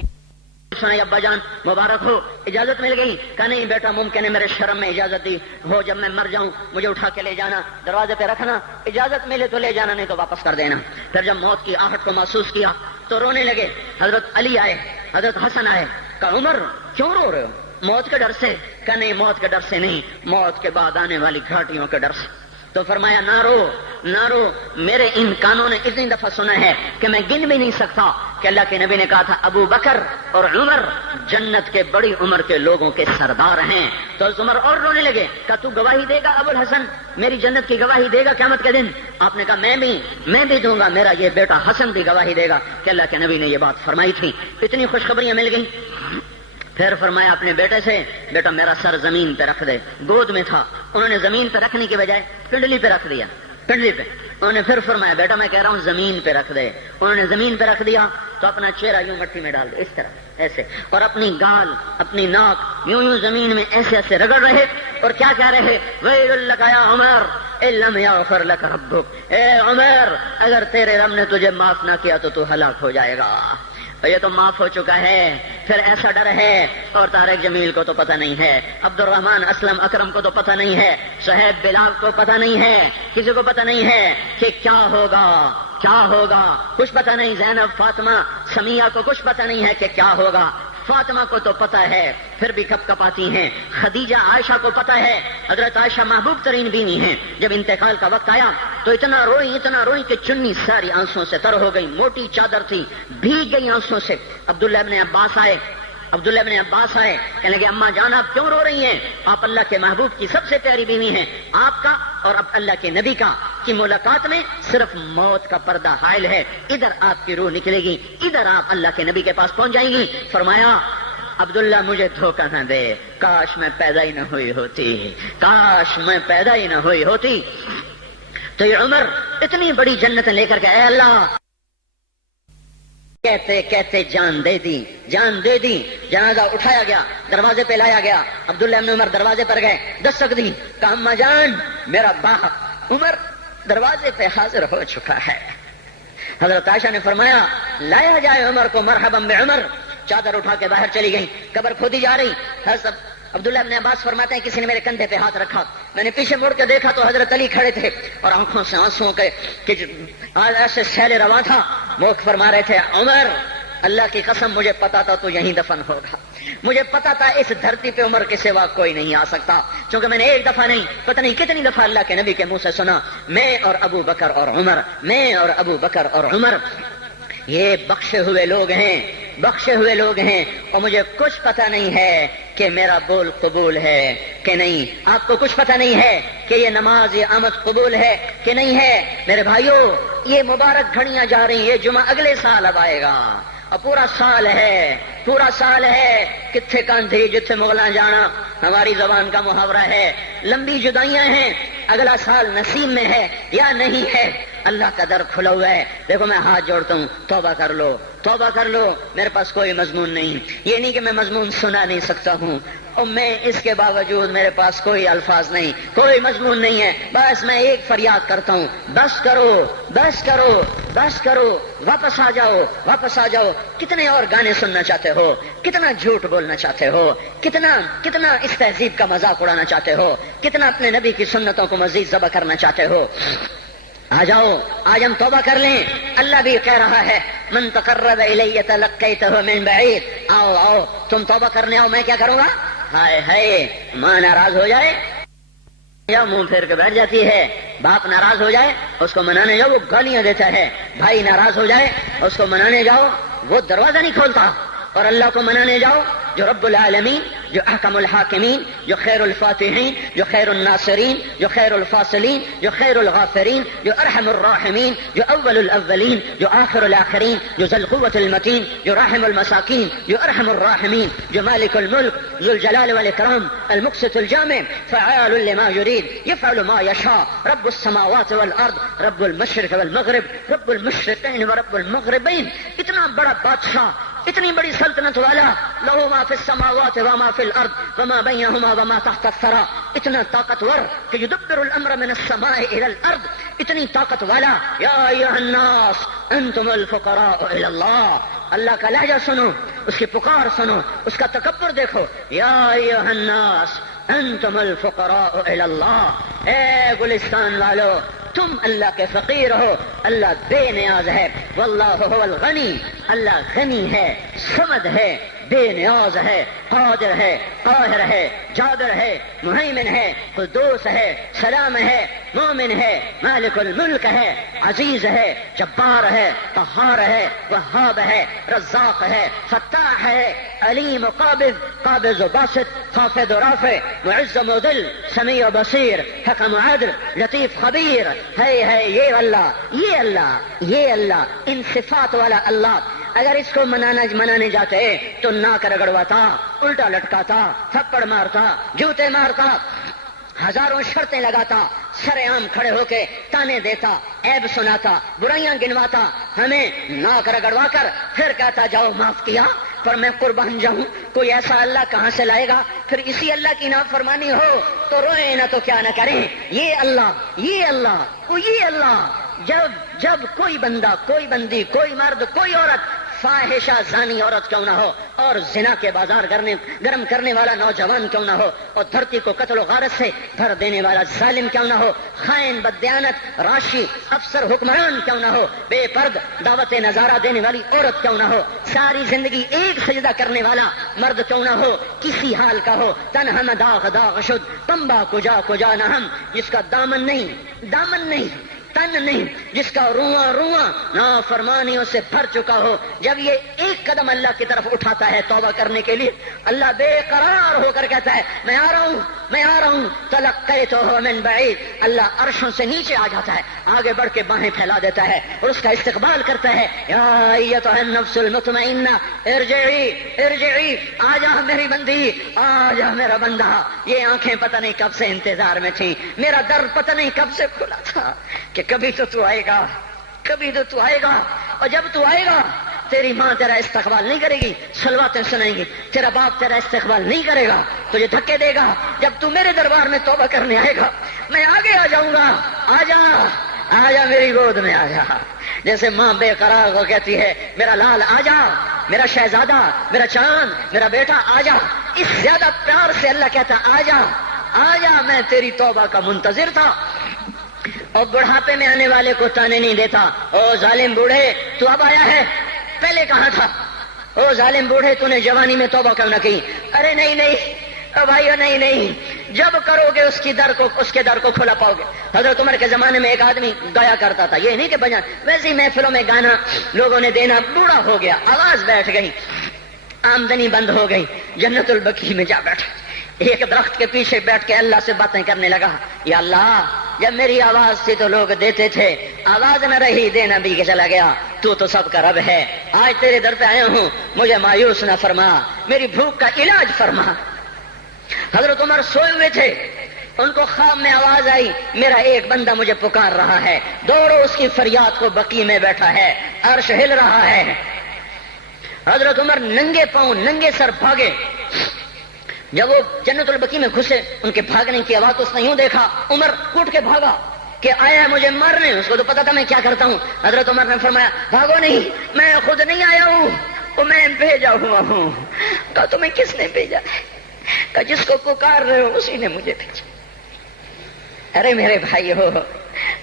ابا جان مبارک ہو، اجازت مل گئی؟ کہا نہیں بیٹا ممکن ہے میرے شرم میں اجازت دی ہو، جب میں مر جاؤں مجھے اٹھا کے لے جانا، دروازے پہ رکھنا، اجازت ملے تو لے جانا نہیں تو واپس کر دینا۔ پھر جب موت کی آہٹ کو محسوس کیا تو رونے لگے۔ حضرت علی آئے، حضرت حسن آئے، کہا عمر کیوں رو رہے ہو؟ موت کے ڈر سے؟ کہا نہیں موت کے ڈر سے نہیں، موت کے بعد آنے والی گھاٹیوں کے ڈر سے۔ تو فرمایا نہ رو، میرے ان کانوں نے اتنی دفعہ سنا ہے کہ میں گن بھی نہیں سکتا کہ اللہ کے نبی نے کہا تھا ابو بکر اور عمر جنت کے بڑی عمر کے لوگوں کے سردار ہیں۔ تو عمر اور رونے لگے، کہا تو گواہی دے گا ابو الحسن، میری جنت کی گواہی دے گا قیامت کے دن؟ آپ نے کہا میں بھی دوں گا، میرا یہ بیٹا حسن بھی گواہی دے گا کہ اللہ کے نبی نے یہ بات فرمائی تھی۔ اتنی خوشخبریاں مل گئیں۔ پھر فرمایا اپنے بیٹے سے بیٹا میرا سر زمین پہ رکھ دے، گود میں تھا، انہوں نے زمین پہ رکھنے کی بجائے پنڈلی پہ رکھ دیا، پنڈلی پہ۔ انہوں نے پھر فرمایا بیٹا میں کہہ رہا ہوں زمین پہ رکھ دے، انہوں نے زمین پہ رکھ دیا۔ تو اپنا چہرہ یوں مٹی میں ڈال دے اس طرح ایسے، اور اپنی گال اپنی ناک یوں زمین میں ایسے رگڑ رہے اور کیا کہہ رہے ویل لک یا عمر ان لم یغفر لک ربک، اے عمر اگر تیرے رب نے تجھے معاف نہ کیا تو ہلاک ہو جائے گا۔ یہ تو معاف ہو چکا ہے، پھر ایسا ڈر ہے۔ اور طارق جمیل کو تو پتہ نہیں ہے، عبد الرحمن اسلم اکرم کو تو پتہ نہیں ہے، صہیب بلال کو پتہ نہیں ہے، کسی کو پتہ نہیں ہے کہ کیا ہوگا، کچھ پتہ نہیں۔ زینب فاطمہ سمیہ کو کچھ پتہ نہیں ہے کہ کیا ہوگا، فاطمہ کو تو پتہ ہے پھر بھی کپ کپاتی ہیں، خدیجہ عائشہ کو پتہ ہے، حضرت عائشہ محبوب ترین بیوی ہیں۔ جب انتقال کا وقت آیا تو اتنا روئی کہ چنی ساری آنسوں سے تر ہو گئی، موٹی چادر تھی بھیگ گئی آنسوں سے۔ عبداللہ ابن عباس آئے، عبداللہ ابن عباس آئے، کہنے لگے اماں جان آپ کیوں رو رہی ہیں؟ آپ اللہ کے محبوب کی سب سے پیاری بیوی ہیں، آپ کا اور اب اللہ کے نبی کا کی ملاقات میں صرف موت کا پردہ حائل ہے، ادھر آپ کی روح نکلے گی، ادھر آپ اللہ کے نبی کے پاس پہنچ جائیں گی۔ فرمایا عبداللہ مجھے دھوکہ نہ دے، کاش میں پیدا ہی نہ ہوئی ہوتی، کاش میں پیدا ہی نہ ہوئی ہوتی۔ تو یہ عمر اتنی بڑی جنت لے کر کے اے اللہ کہتے کہتے جان دے دی، جان دے دی۔ جنازہ اٹھایا گیا، دروازے پہ لایا گیا، عبداللہ ابن عمر دروازے پر گئے، دستک دی، کہا اماں جان میرا باپ عمر دروازے پہ حاضر ہو چکا ہے۔ حضرت عائشہ نے فرمایا لایا جائے عمر کو، مرحبا بعمر۔ چادر اٹھا کے باہر چلی گئی، قبر کھودی جا رہی۔ حضرت عبداللہ ابن عباس فرماتے ہیں کسی نے میرے کندھے پہ ہاتھ رکھا، میں نے پیچھے مڑ کے دیکھا تو حضرت علی کھڑے تھے اور آنکھوں سے آنسوں کے ایسے سیل رواں تھا، موقع فرما رہے تھے عمر اللہ کی قسم مجھے پتا تھا تو یہیں دفن ہوگا، مجھے پتا تھا اس دھرتی پہ عمر کے سوا کوئی نہیں آ سکتا، کیونکہ میں نے ایک دفعہ نہیں پتہ نہیں کتنی دفعہ اللہ کے نبی کے منہ سے سنا میں اور ابو بکر اور عمر، میں اور ابو بکر اور عمر یہ بخشے ہوئے لوگ ہیں، بخشے ہوئے لوگ ہیں، اور مجھے کچھ پتہ نہیں ہے کہ میرا بول قبول ہے کہ نہیں، آپ کو کچھ پتہ نہیں ہے کہ یہ نماز یہ آمد قبول ہے کہ نہیں ہے۔ میرے بھائیوں یہ مبارک گھڑیاں جا رہی ہیں، یہ جمعہ اگلے سال اب آئے گا اور پورا سال ہے، پورا سال ہے، کتھے کاندھی جتھے مغلاں جانا ہماری زبان کا محاورہ ہے، لمبی جدائیاں ہیں، اگلا سال نصیب میں ہے یا نہیں ہے، اللہ کا در کھلا ہوا ہے۔ دیکھو میں ہاتھ جوڑتا ہوں، توبہ کر لو، توبہ کر لو، میرے پاس کوئی مضمون نہیں، یہ نہیں کہ میں مضمون سنا نہیں سکتا ہوں، اور میں اس کے باوجود میرے پاس کوئی الفاظ نہیں، کوئی مضمون نہیں ہے، بس میں ایک فریاد کرتا ہوں، بس کرو، بس کرو، بس کرو، واپس آ جاؤ، واپس آ جاؤ۔ کتنے اور گانے سننا چاہتے ہو، کتنا جھوٹ بولنا چاہتے ہو، کتنا اس تہذیب کا مذاق اڑانا چاہتے ہو، کتنا اپنے نبی کی سنتوں کو مزید ذبح کرنا چاہتے ہو۔ آ جاؤ، آج ہم توبہ کر لیں، اللہ بھی کہہ رہا ہے من تقرب الی تلقیتہ من بعید، آؤ آؤ تم توبہ کرنے آؤ، میں کیا کروں گا؟ ہائے ہائے ماں ناراض ہو جائے یا منہ پھیر کے بیٹھ جاتی ہے، باپ ناراض ہو جائے اس کو منانے جاؤ وہ گالیاں دیتا ہے، بھائی ناراض ہو جائے اس کو منانے جاؤ وہ دروازہ نہیں کھولتا، اور اللہ کو منانے جاؤ جو رب العالمین، جو احکم الحاکمین، جو خیر الفاتحین، جو خیر الناصرین، جو خیر الفاصلین، جو خیر الغافرین، جو ارحم الراحمین، جو اول الاولین، جو آخر الاخرین، جو ذو القوة المتین، جو راحم المساکین، جو ارحم الراحمین، جو مالک الملک ذو الجلال والاکرام المقسط الجامع فعال لما يريد يفعل ما يشاء رب السماوات والارض رب المشرق والمغرب رب المشرقین ورب المغربین۔ اتنا بڑا بادشاہ، اتنی بڑی سلطنت والا، لہو ما فی السماوات وما فی الارض وما بینہما وما تحت الثری، اتنا طاقتور کہ یدبر الامر من السماء الى الارض، اتنی طاقت والا۔ یا ایھا الناس انتم الفقراء الى اللہ، اللہ کا لہجہ سنو، اس کی پکار سنو، اس کا تکبر دیکھو، یا ایھا الناس انتم الفقراء الى اللہ، اے گلستان والو تم اللہ کے فقیر ہو، اللہ بے نیاز ہے، واللہ هو الغنی، اللہ غنی ہے، صمد ہے، بے نیاز ہے، قادر ہے، قاہر ہے، جابر ہے، مہیمن ہے، قدوس ہے، سلام ہے، مومن ہے، مالک الملک ہے، عزیز ہے، جبار ہے، قہار ہے، وہاب ہے، رزاق ہے، فتاح ہے، علیم و قابض و باسط، خافض و رافع، معز و مذل، سمیع و بصیر، حکم و عدل، لطیف خبیر، ہے یہ اللہ، یہ اللہ، یہ اللہ، ان صفات والا اللہ اگر اس کو منانے جاتے تو ناک رگڑواتا، الٹا لٹکاتا، تھپڑ مارتا، جوتے مارتا، ہزاروں شرطیں لگاتا، سر عام کھڑے ہو کے تانے دیتا، عیب سناتا، برائیاں گنواتا، ہمیں ناک رگڑوا کر پھر کہتا جاؤ معاف کیا، پر میں قربان جاؤں، کوئی ایسا اللہ کہاں سے لائے گا؟ پھر اسی اللہ کی نافرمانی ہو تو روئیں نہ تو کیا نہ کریں۔ یہ اللہ، یہ اللہ، یہ اللہ، جب کوئی بندہ، کوئی بندی، کوئی مرد، کوئی عورت فاحشہ زانی عورت کیوں نہ ہو، اور زنا کے بازار گرم کرنے والا نوجوان کیوں نہ ہو، اور دھرتی کو قتل و غارت سے بھر دینے والا ظالم کیوں نہ ہو، خائن، بددیانت، راشی، افسر، حکمران کیوں نہ ہو، بے پرد دعوت نظارہ دینے والی عورت کیوں نہ ہو، ساری زندگی ایک سجدہ کرنے والا مرد کیوں نہ ہو، کسی حال کا ہو، تن ہم داغ داغ شد پمبا کجا کجا نہ ہم، جس کا دامن نہیں تن نہیں جس کا رواں رواں نافرمانیوں سے بھر چکا ہو، جب یہ ایک قدم اللہ کی طرف اٹھاتا ہے توبہ کرنے کے لیے، اللہ بے قرار ہو کر کہتا ہے میں آ رہا ہوں، میں آ رہا ہوں، تلقیتہ من بعید، اللہ عرشوں سے نیچے آ جاتا ہے، آگے بڑھ کے باہیں پھیلا دیتا ہے اور اس کا استقبال کرتا ہے، یا ایتھا النفس المطمئنہ ارجعی ارجعی، آ جا میری بندی، آ جا میرا بندہ۔ یہ آنکھیں پتہ نہیں کب سے انتظار میں تھیں، میرا در پتہ نہیں کب سے کھلا تھا کہ کبھی تو آئے گا، کبھی تو آئے گا، اور جب تو آئے گا تیری ماں تیرا استقبال نہیں کرے گی، صلواتیں سنائیں گی، تیرا باپ تیرا استقبال نہیں کرے گا، تجھے دھکے دے گا، جب تو میرے دربار میں توبہ کرنے آئے گا میں آگے آ جاؤں گا، آ جا آ جا میری گود میں آ جا، جیسے ماں بے قرار ہو کہتی ہے میرا لال آ جا، میرا شہزادہ، میرا چاند، میرا بیٹا آ جا، اس زیادہ پیار سے اللہ کہتا آ جا آ جا، میں تیری توبہ کا منتظر تھا۔ اور بڑھاپے میں آنے والے کو تانے نہیں دیتا، او ظالم بوڑھے تو اب آیا ہے، پہلے کہاں تھا؟ او ظالم بوڑھے تو نے جوانی میں توبہ کیوں نہ کی؟ ارے نہیں نہیں بھائیو، نہیں نہیں، جب کرو گے اس کے در کو کھلا پاؤ گے۔ حضرت عمر کے زمانے میں ایک آدمی گایا کرتا تھا، یہ نہیں کہ بجا ویسے محفلوں میں گانا لوگوں نے دینا، بوڑھا ہو گیا، آواز بیٹھ گئی، آمدنی بند ہو گئی، جنت البقیع میں جا بیٹھا، ایک درخت کے پیچھے بیٹھ کے اللہ سے باتیں کرنے لگا، یا اللہ جب میری آواز تھی تو لوگ دیتے تھے، آواز نہ رہی دینا بھی کہ چلا گیا، تو سب کا رب ہے، آج تیرے در پہ آیا ہوں، مجھے مایوس نہ فرما، میری بھوک کا علاج فرما۔ حضرت عمر سوئے ہوئے تھے، ان کو خواب میں آواز آئی میرا ایک بندہ مجھے پکار رہا ہے، دوڑو اس کی فریاد کو، بقیع میں بیٹھا ہے، عرش ہل رہا ہے۔ حضرت عمر ننگے پاؤں ننگے سر بھاگے، جب وہ جنت البقیع میں گھسے ان کے بھاگنے کی آواز تو اس نے یوں دیکھا، عمر اٹھ کے بھاگا کہ آیا ہے مجھے مارنے، اس کو تو پتا تھا میں کیا کرتا ہوں۔ حضرت عمر نے فرمایا بھاگو نہیں، میں خود نہیں آیا ہوں، وہ میں بھیجا ہوا ہوں۔ کہا تمہیں کس نے بھیجا؟ کہا جس کو پکار رہے ہو اسی نے مجھے بھیجا۔ ارے میرے بھائی ہو،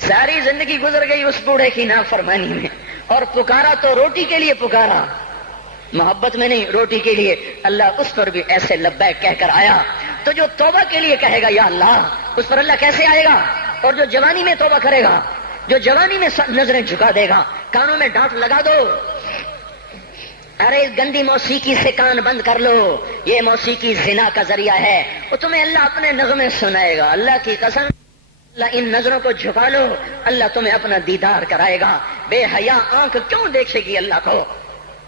ساری زندگی گزر گئی اس بوڑھے کی نافرمانی میں، اور پکارا تو روٹی کے لیے پکارا، محبت میں نہیں، روٹی کے لیے۔ اللہ اس پر بھی ایسے لبیک کہہ کر آیا، تو جو توبہ کے لیے کہے گا یا اللہ، اس پر اللہ کیسے آئے گا؟ اور جو جوانی میں توبہ کرے گا، جو جوانی میں نظریں جھکا دے گا، کانوں میں ڈانٹ لگا دو، ارے اس گندی موسیقی سے کان بند کر لو، یہ موسیقی زنا کا ذریعہ ہے، وہ تمہیں اللہ اپنے نغمے سنائے گا، اللہ کی قسم، اللہ ان نظروں کو جھکا لو، اللہ تمہیں اپنا دیدار کرائے گا۔ بے حیا آنکھ کیوں دیکھے گی اللہ کو؟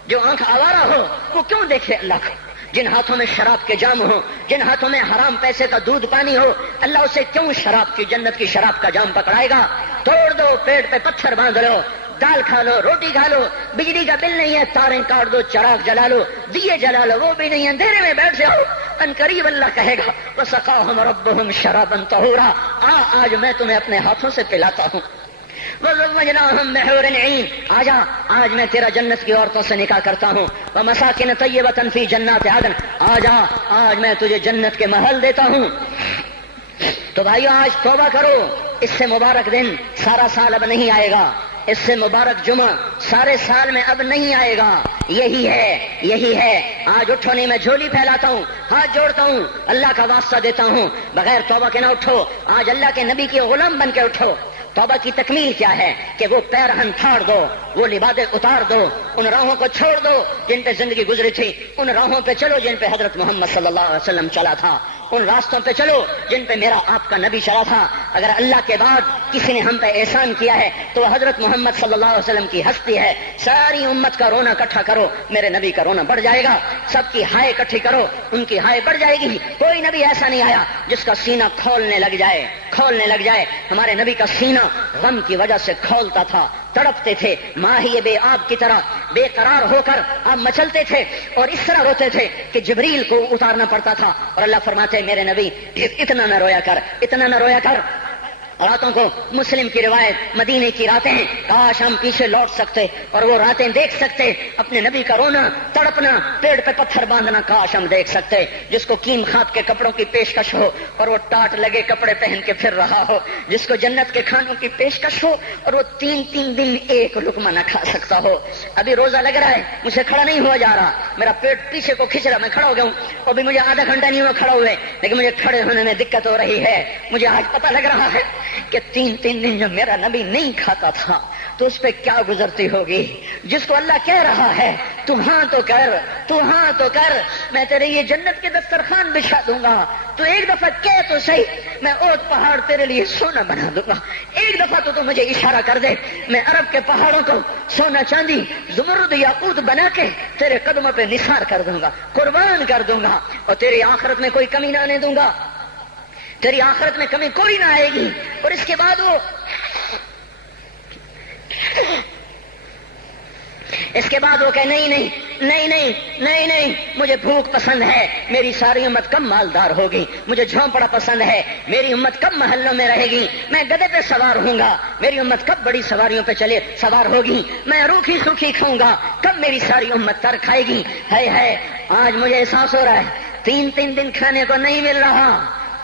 جو آنکھ آوارہ ہو وہ کیوں دیکھے اللہ کو؟ جن ہاتھوں میں شراب کے جام ہو، جن ہاتھوں میں حرام پیسے کا دودھ پانی ہو، اللہ اسے کیوں شراب کی، جنت کی شراب کا جام پکڑائے گا؟ توڑ دو، پیٹ پہ پتھر باندھ لو، دال کھا لو، روٹی کھا لو، بجلی کا بل نہیں ہے تاریں کاٹ دو، چراغ جلا لو، دیے جلا لو، وہ بھی نہیں، اندھیرے میں بیٹھ جاؤ، ان قریب اللہ کہے گا وَسَقَاهُمْ رَبُّهُمْ شَرَابًا طَهُورًا، آج میں تمہیں اپنے ہاتھوں سے پلاتا ہوں۔ وَزَوَّجْنَاهُمْ بِحُورٍ عِينٍ، آج میں تیرا جنت کی عورتوں سے نکاح کرتا ہوں۔ وَمَسَاكِنَ طَيِّبَةً فِي جَنَّاتِ عَدْنٍ، آج میں تجھے جنت کے محل دیتا ہوں۔ تو بھائیو آج توبہ کرو، اس سے مبارک دن سارا سال اب نہیں آئے گا، اس سے مبارک جمعہ سارے سال میں اب نہیں آئے گا، یہی ہے۔ آج اٹھو نہیں، میں جھولی پھیلاتا ہوں، ہاتھ جوڑتا ہوں، اللہ کا واسطہ دیتا ہوں، بغیر توبہ کے نہ اٹھو، آج اللہ کے نبی کے غلام بن کے اٹھو۔ توبہ کی تکمیل کیا ہے کہ وہ پیرہن پھاڑ دو، وہ لبادیں اتار دو، ان راہوں کو چھوڑ دو جن پہ زندگی گزری تھی، ان راہوں پہ چلو جن پہ حضرت محمد صلی اللہ علیہ وسلم چلا تھا، ان راستوں پہ چلو جن پہ میرا آپ کا نبی چلا تھا۔ اگر اللہ کے بعد کسی نے ہم پہ احسان کیا ہے تو وہ حضرت محمد صلی اللہ علیہ وسلم کی ہستی ہے۔ ساری امت کا رونا اکٹھا کرو، میرے نبی کا رونا بڑھ جائے گا، سب کی ہائے اکٹھی کرو، ان کی ہائے بڑھ جائے گی۔ کوئی نبی ایسا نہیں آیا جس کا سینہ کھولنے لگ جائے۔ ہمارے نبی کا سینہ غم کی وجہ سے کھولتا تھا، تڑپتے تھے، ماہی بے آب کی طرح بے قرار ہو کر آپ مچلتے تھے اور اس طرح روتے تھے کہ جبریل کو اتارنا پڑتا تھا، اور اللہ فرماتے میرے نبی اتنا نہ رویا کر۔ راتوں کو مسلم کی روایت مدینے کی راتیں ہیں، کاش ہم پیچھے لوٹ سکتے اور وہ راتیں دیکھ سکتے، اپنے نبی کا رونا تڑپنا، پیڑ پہ پتھر باندھنا کاش ہم دیکھ سکتے، جس کو کیم خات کے کپڑوں کی پیشکش ہو اور وہ ٹاٹ لگے کپڑے پہن کے پھر رہا ہو، جس کو جنت کے کھانوں کی پیشکش ہو اور وہ 3 دن ایک لقمہ نہ کھا سکتا ہو۔ ابھی روزہ لگ رہا ہے، مجھے کھڑا نہیں ہوا جا رہا، میرا پیٹ پیچھے کو کھینچ رہا، میں کھڑا ہو گیا ہوں، ابھی مجھے آدھا گھنٹہ نہیں ہوا کھڑا ہوئے، لیکن مجھے کھڑے ہونے میں دقت ہو رہی ہے۔ مجھے آج پتہ لگ رہا ہے کہ 3 دن جب میرا نبی نہیں کھاتا تھا تو اس پہ کیا گزرتی ہوگی، جس کو اللہ کہہ رہا ہے تو ہاں تو کر، تو ہاں تو کر، میں تیرے یہ جنت کے دسترخوان بچھا دوں گا، تو ایک دفعہ کہہ تو صحیح، میں اوت پہاڑ تیرے لیے سونا بنا دوں گا، ایک دفعہ تو مجھے اشارہ کر دے، میں عرب کے پہاڑوں کو سونا چاندی زمرد یاقوت بنا کے تیرے قدموں پہ نثار کر دوں گا، قربان کر دوں گا، اور تیری آخرت میں کوئی کمی نہ آنے دوں گا، تیری آخرت میں کمی کوئی نہ آئے گی۔ اور اس کے بعد وہ کہ نہیں، مجھے بھوک پسند ہے، میری ساری امت کم مالدار ہوگی، مجھے جھونپڑا پسند ہے، میری امت کم محلوں میں رہے گی، میں گدھے پہ سوار ہوں گا، میری امت کب بڑی سواریوں پہ سوار ہوگی، میں روکھی سوکھی کھاؤں گا، کب میری ساری امت تر کھائے گی۔ ہے آج مجھے احساس ہو رہا ہے 3 دن کھانے کو نہیں مل رہا،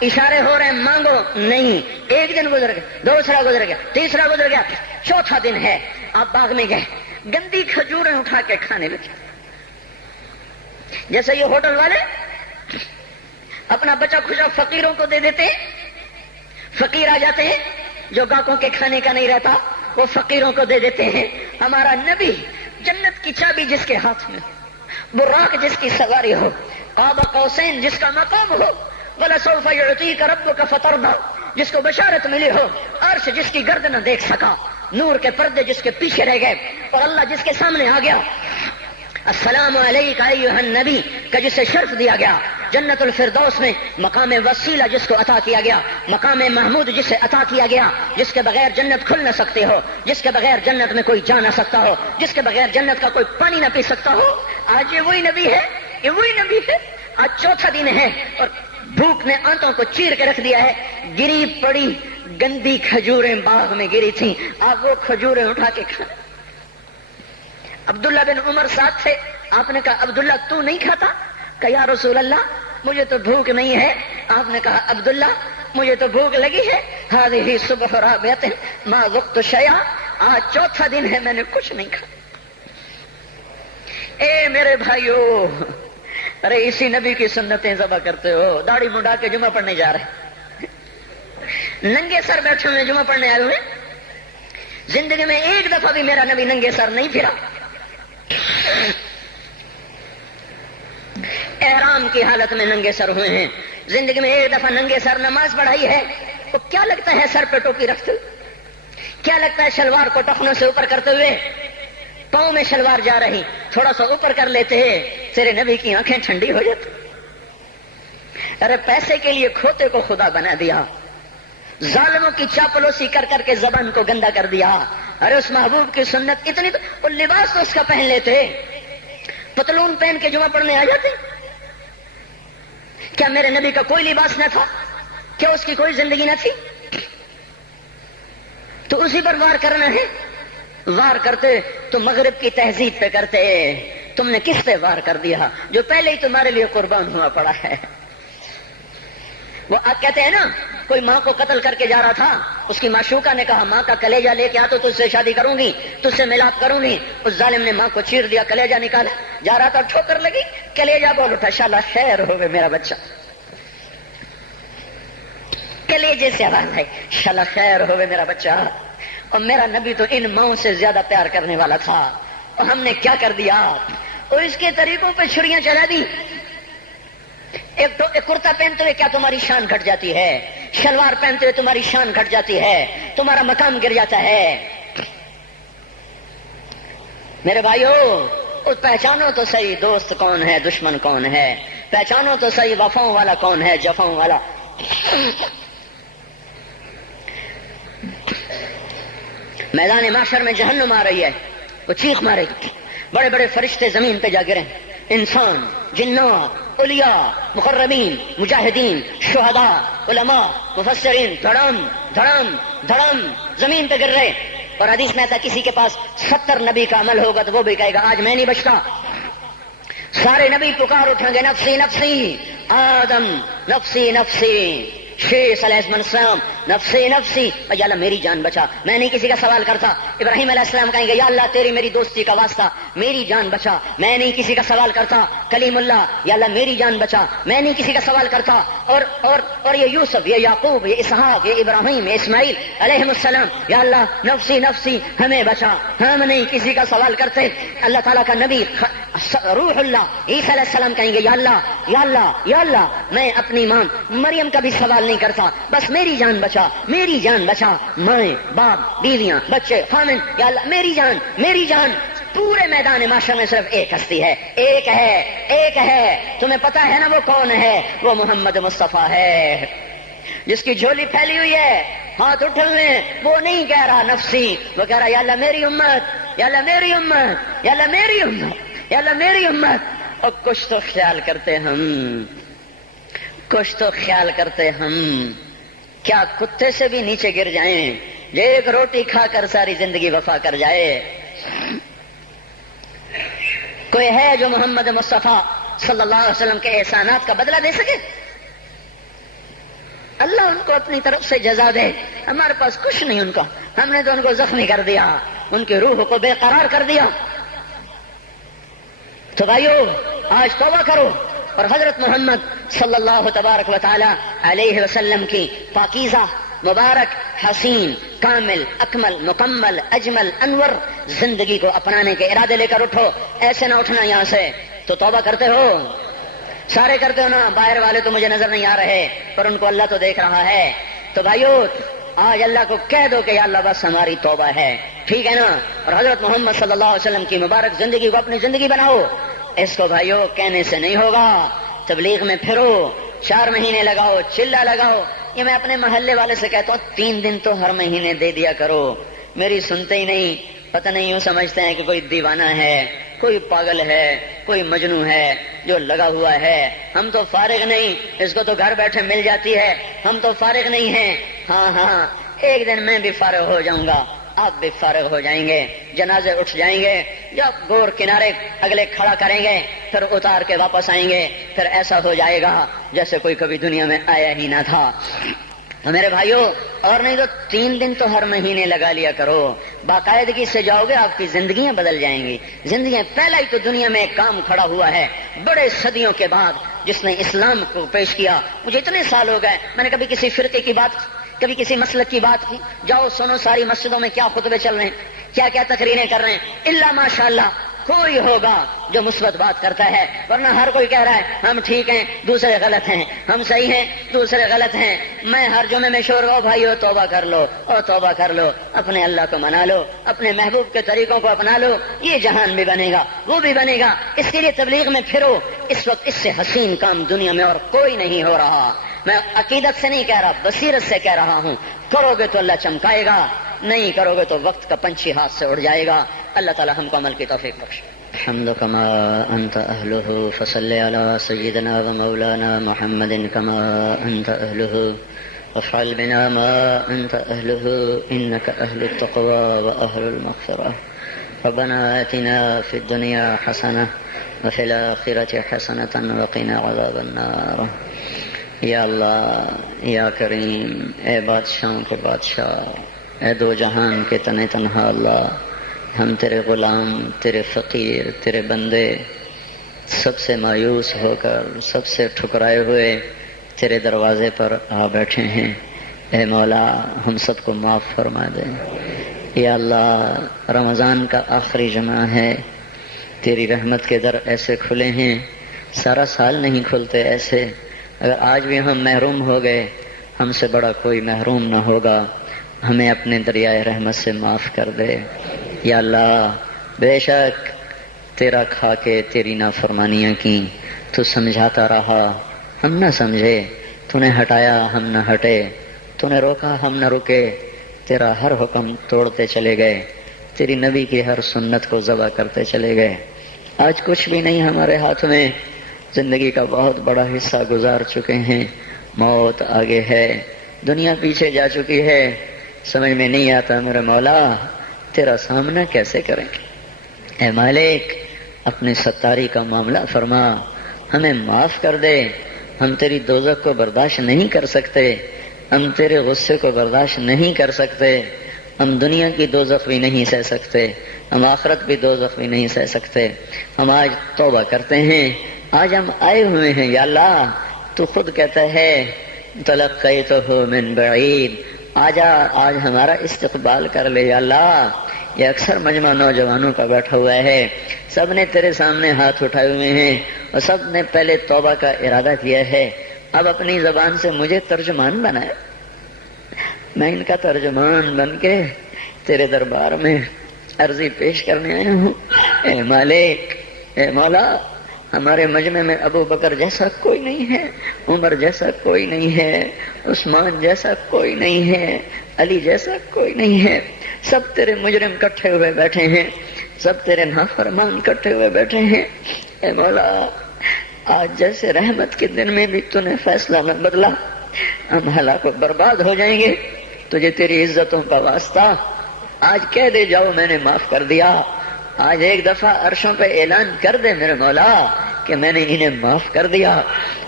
اشارے ہو رہے ہیں مانگو نہیں، ایک دن گزر گیا، دوسرا گزر گیا، تیسرا گزر گیا، چوتھا دن ہے، آپ باغ میں گئے، گندی کھجوریں اٹھا کے کھانے لگے، جیسے یہ ہوٹل والے اپنا بچا کھچا فقیروں کو دے دیتے، فقیر آ جاتے ہیں جو گاہکوں کے کھانے کا نہیں رہتا وہ فقیروں کو دے دیتے ہیں۔ ہمارا نبی جنت کی چابی جس کے ہاتھ میں، براق جس کی سواری ہو، قاب قوسین جس کا مقام ہو، وَلَسَوْفَ يُعْطِيكَ رَبُّكَ فَتَرْضَىٰ جس کو بشارت ملی ہو، عرش جس کی گرد نہ دیکھ سکا، نور کے پردے جس کے پیچھے رہ گئے، اور اللہ جس کے سامنے آ گیا، السلام علیک ایھا النبی کا جسے شرف دیا گیا، جنت الفردوس میں مقام وسیلہ جس کو عطا کیا گیا، مقام محمود جسے عطا کیا گیا، جس کے بغیر جنت کھل نہ سکتے ہو، جس کے بغیر جنت میں کوئی جا نہ سکتا ہو، جس کے بغیر جنت کا کوئی پانی نہ پی سکتا ہو، آج یہ وہی نبی ہے، یہ وہی نبی ہے۔ آج چوتھا دن ہے اور بھوک نے آنتوں کو چیر کے رکھ دیا ہے، گری پڑی گندی کھجوریں باغ میں گری تھیں، آپ وہ کھجوریں اٹھا کے کھا۔ عبداللہ بن عمر ساتھ تھے، آپ نے کہا عبداللہ تو نہیں کھاتا؟ کہا یا رسول اللہ مجھے تو بھوک نہیں ہے۔ آپ نے کہا عبداللہ مجھے تو بھوک لگی ہے، ہذہ صبح رابعۃ ما ذقت شیئا، آج چوتھا دن ہے میں نے کچھ نہیں کھا۔ اے میرے بھائیو، ارے اسی نبی کی سنتیں ذبح کرتے ہو، داڑھی منڈا کے جمعہ پڑھنے جا رہے، ننگے سر بیٹھے ہوئے جمعہ پڑھنے آئے ہوئے، زندگی میں ایک دفعہ بھی میرا نبی ننگے سر نہیں پھرا، احرام کی حالت میں ننگے سر ہوئے ہیں، زندگی میں ایک دفعہ ننگے سر نماز پڑھائی ہے، تو کیا لگتا ہے سر پہ ٹوپی رکھتے ہوئے، کیا لگتا ہے شلوار کو ٹخنوں سے اوپر کرتے ہوئے، پاؤں میں شلوار جا رہی تھوڑا سا اوپر کر لیتے ہیں، تیرے نبی کی آنکھیں ٹھنڈی ہو جاتی۔ ارے پیسے کے لیے کھوتے کو خدا بنا دیا، ظالموں کی چاپلوسی کر کر کے زبان کو گندا کر دیا۔ ارے اس محبوب کی سنت اتنی، وہ لباس تو اس کا پہن لیتے، پتلون پہن کے جمعہ پڑھنے آ جاتے۔ کیا میرے نبی کا کوئی لباس نہ تھا؟ کیا اس کی کوئی زندگی نہ تھی؟ تو اسی پر وار کرنا ہے، وار کرتے تو مغرب کی تہذیب پہ کرتے، تم نے کس پہ وار کر دیا جو پہلے ہی تمہارے لیے قربان ہوا پڑا ہے۔ وہ کہتے ہیں نا، کوئی ماں کو قتل کر کے جا رہا تھا، اس کی معشوقہ نے کہا ماں کا کلیجہ لے کے آ تو تجھ سے شادی کروں گی، تجھ سے ملاپ کروں گی، اس ظالم نے ماں کو چیر دیا، کلیجہ نکالا، جا رہا تھا ٹھوکر لگی، کلیجہ بول اٹھا، شالا خیر ہوئے میرا بچہ، کلیجے سے آواز ہے، شالا خیر ہوئے میرا بچہ۔ اور میرا نبی تو ان ماؤں سے زیادہ پیار کرنے والا تھا، اور ہم نے کیا کر دیا، اور اس کے طریقوں پہ چھریاں چلا دی۔ ایک کرتا پہنتے ہوئے کیا تمہاری شان گھٹ جاتی ہے، شلوار پہنتے ہوئے تمہاری شان گھٹ جاتی ہے، تمہارا مقام گر جاتا ہے۔ میرے بھائیو، پہچانو تو صحیح دوست کون ہے، دشمن کون ہے، پہچانو تو صحیح وفاؤں والا کون ہے، جفاؤں والا۔ میدان معاشر میں جہنم آ رہی ہے، وہ چیخ مارے گی، بڑے بڑے فرشتے زمین پہ جا گرے، انسان، جنات، اولیاء، مقربین، مجاہدین، شہداء، علماء، مفسرین، دھڑم دھڑم دھڑم زمین پہ گر رہے۔ اور حدیث میں آتا کسی کے پاس 70 نبی کا عمل ہوگا تو وہ بھی کہے گا آج میں نہیں بچتا۔ سارے نبی پکار اٹھیں گے، نفسی نفسی، آدم نفسی نفسی، شیس علیہ السلام نفسی نفسی، یا اللہ میری جان بچا، میں نہیں کسی کا سوال کرتا۔ ابراہیم علیہ السلام کہیں گے یا اللہ تیری میری دوستی کا واسطہ میری جان بچا، میں نہیں کسی کا سوال کرتا۔ کلیم اللہ، یا اللہ میری جان بچا، میں نہیں کسی کا سوال کرتا۔ اور یہ یوسف، یہ یعقوب، یہ اسحاق، یہ ابراہیم، یہ اسماعیل علیہ السلام، یا اللہ نفسی نفسی ہمیں بچا، ہم نہیں کسی کا سوال کرتے۔ اللہ تعالیٰ کا نبی روح اللہ عیسیٰ علیہ السلام کہیں گے یا اللہ یا اللہ یا اللہ میں اپنی ماں مریم کا بھی سوال نہیں کرتا، بس میری جان بچا، میری جان بچا، مائیں باپ بیویاں بچے خامن، یا اللہ میری جان میری جان۔ پورے میدان معاشر میں صرف ایک ہستی ہے، ایک ہے، ایک ہے، تمہیں پتا ہے نا وہ کون ہے؟ وہ محمد مصطفیٰ ہے، جس کی جھولی پھیلی ہوئی ہے ہاتھ اٹھلنے، وہ نہیں کہہ رہا نفسی، وہ کہہ رہا یا اللہ میری امت، یا اللہ میری امت، یا اللہ میری امت، یا اللہ میری امت۔ اور کچھ تو خیال کرتے ہم، کچھ تو خیال کرتے ہم، کیا کتے سے بھی نیچے گر جائیں، ایک روٹی کھا کر ساری زندگی وفا کر جائے؟ کوئی ہے جو محمد مصطفیٰ صلی اللہ علیہ وسلم کے احسانات کا بدلہ دے سکے؟ اللہ ان کو اپنی طرف سے جزا دے، ہمارے پاس کچھ نہیں ان کا، ہم نے تو ان کو زخمی کر دیا، ان کی روح کو بے قرار کر دیا۔ تو بھائیو آج توبہ کرو اور حضرت محمد صلی اللہ تبارک و تعالی علیہ وسلم کی پاکیزہ مبارک حسین کامل اکمل مکمل اجمل انور زندگی کو اپنانے کے ارادے لے کر اٹھو۔ ایسے نہ اٹھنا یہاں سے، تو توبہ کرتے ہو، سارے کرتے ہو نا، باہر والے تو مجھے نظر نہیں آ رہے پر ان کو اللہ تو دیکھ رہا ہے۔ تو بھائیو آج اللہ کو کہہ دو کہ یا اللہ بس ہماری توبہ ہے، ٹھیک ہے نا؟ اور حضرت محمد صلی اللہ علیہ وسلم کی مبارک زندگی کو اپنی زندگی بناؤ۔ اس کو بھائیو کہنے سے نہیں ہوگا، تبلیغ میں پھرو، 4 مہینے لگاؤ، چلہ لگاؤ۔ یہ میں اپنے محلے والے سے کہتا ہوں 3 دن تو ہر مہینے دے دیا کرو، میری سنتے ہی نہیں، پتہ نہیں یوں سمجھتے ہیں کہ کوئی دیوانہ ہے، کوئی پاگل ہے، کوئی مجنون ہے جو لگا ہوا ہے۔ ہم تو فارغ نہیں، اس کو تو گھر بیٹھے مل جاتی ہے، ہم تو فارغ نہیں ہیں۔ ہاں ہاں ایک دن میں بھی فارغ ہو جاؤں گا، آپ بھی فارغ ہو جائیں گے، جنازے اٹھ جائیں گے، جب گور کنارے اگلے کھڑا کریں گے پھر اتار کے واپس آئیں گے، پھر ایسا ہو جائے گا جیسے کوئی کبھی دنیا میں آیا ہی نہ تھا۔ میرے بھائیوں اور نہیں تو 3 دن تو ہر مہینے لگا لیا کرو، باقاعدگی سے جاؤ گے آپ کی زندگیاں بدل جائیں گی۔ زندگیاں پہلا ہی تو دنیا میں ایک کام کھڑا ہوا ہے بڑے صدیوں کے بعد جس نے اسلام کو پیش کیا۔ مجھے اتنے سال ہو گئے میں نے کبھی کسی فرقے کی بات، کبھی کسی مسلک کی بات کی، جاؤ سنو ساری مسجدوں میں کیا خطبے چل رہے ہیں، کیا کیا تقریریں کر رہے ہیں، الا ماشاءاللہ کوئی ہوگا جو مثبت بات کرتا ہے، ورنہ ہر کوئی کہہ رہا ہے ہم ٹھیک ہیں دوسرے غلط ہیں، ہم صحیح ہیں دوسرے غلط ہیں۔ میں ہر جمعے میں شور ہو بھائیو توبہ کر لو، اور توبہ کر لو، اپنے اللہ کو منا لو، اپنے محبوب کے طریقوں کو اپنا لو، یہ جہان بھی بنے گا وہ بھی بنے گا۔ اس کے لیے تبلیغ میں پھرو، اس وقت اس سے حسین کام دنیا میں اور کوئی نہیں ہو رہا۔ میں عقیدت سے نہیں کہہ رہا، بصیرت سے کہہ رہا ہوں، کرو گے تو اللہ چمکائے گا، نہیں کرو گے تو وقت کا پنچھی ہاتھ سے اڑ جائے گا۔ اللہ تعالی ہم کو عمل کی توفیق بخشے۔ الحمد كما أنت أهله فصل على سيدنا ومولانا محمد كما أنت أهله وافعل بنا ما أنت أهله إنك أهل التقوى وأهل المغفرة ربنا آتنا في الدنيا حسنة وفي الآخرة حسنة وقنا عذاب النار۔ یا اللہ یا کریم، اے بادشاہوں کے بادشاہ، اے دو جہان کے تن تنہا اللہ، ہم تیرے غلام، تیرے فقیر، تیرے بندے، سب سے مایوس ہو کر، سب سے ٹھکرائے ہوئے تیرے دروازے پر آ بیٹھے ہیں۔ اے مولا ہم سب کو معاف فرما دے۔ یا اللہ رمضان کا آخری جمعہ ہے، تیری رحمت کے در ایسے کھلے ہیں، سارا سال نہیں کھلتے ایسے۔ اگر آج بھی ہم محروم ہو گئے، ہم سے بڑا کوئی محروم نہ ہوگا، ہمیں اپنے دریائے رحمت سے معاف کر دے۔ یا اللہ بے شک تیرا کھا کے تیری نافرمانیاں کی، تو سمجھاتا رہا ہم نہ سمجھے، تو نے ہٹایا ہم نہ ہٹے، تو نے روکا ہم نہ رکے، تیرا ہر حکم توڑتے چلے گئے، تیری نبی کی ہر سنت کو ذبح کرتے چلے گئے۔ آج کچھ بھی نہیں ہمارے ہاتھ میں، زندگی کا بہت بڑا حصہ گزار چکے ہیں، موت آگے ہے، دنیا پیچھے جا چکی ہے، سمجھ میں نہیں آتا میرے مولا تیرا سامنا کیسے کریں گے۔ اے مالک اپنے ستاری کا معاملہ فرما، ہمیں معاف کر دے، ہم تیری دوزخ کو برداشت نہیں کر سکتے۔ ہم تیرے غصے کو برداشت نہیں کر سکتے، ہم دنیا کی دوزخ بھی نہیں سہ سکتے، ہم آخرت بھی دوزخ بھی نہیں سہ سکتے۔ ہم آج توبہ کرتے ہیں، آج ہم آئے ہوئے ہیں یا اللہ، تو خود کہتا ہے تلقیتہ من بعید، آجا آج ہمارا استقبال کر لے یا اللہ۔ یہ اکثر مجمع نوجوانوں کا بیٹھا ہوا ہے، سب نے تیرے سامنے ہاتھ اٹھائے ہوئے ہیں اور سب نے پہلے توبہ کا ارادہ کیا ہے۔ اب اپنی زبان سے مجھے ترجمان بنائے، میں ان کا ترجمان بن کے تیرے دربار میں عرضی پیش کرنے آیا ہوں۔ اے مالک، اے مولا، ہمارے مجمع میں ابو بکر جیسا کوئی نہیں ہے، عمر جیسا کوئی نہیں ہے، عثمان جیسا کوئی نہیں ہے، علی جیسا کوئی نہیں ہے، سب تیرے مجرم کٹھے ہوئے بیٹھے ہیں، سب تیرے نافرمان کٹھے ہوئے بیٹھے ہیں۔ اے مولا، آج جیسے رحمت کے دن میں بھی تو نے فیصلہ نہ بدلا، ہم ہلاک و برباد ہو جائیں گے۔ تجھے تیری عزتوں کا واسطہ آج کہہ دے جاؤ میں نے معاف کر دیا، آج ایک دفعہ عرشوں پہ اعلان کر دے میرے مولا کہ میں نے انہیں معاف کر دیا۔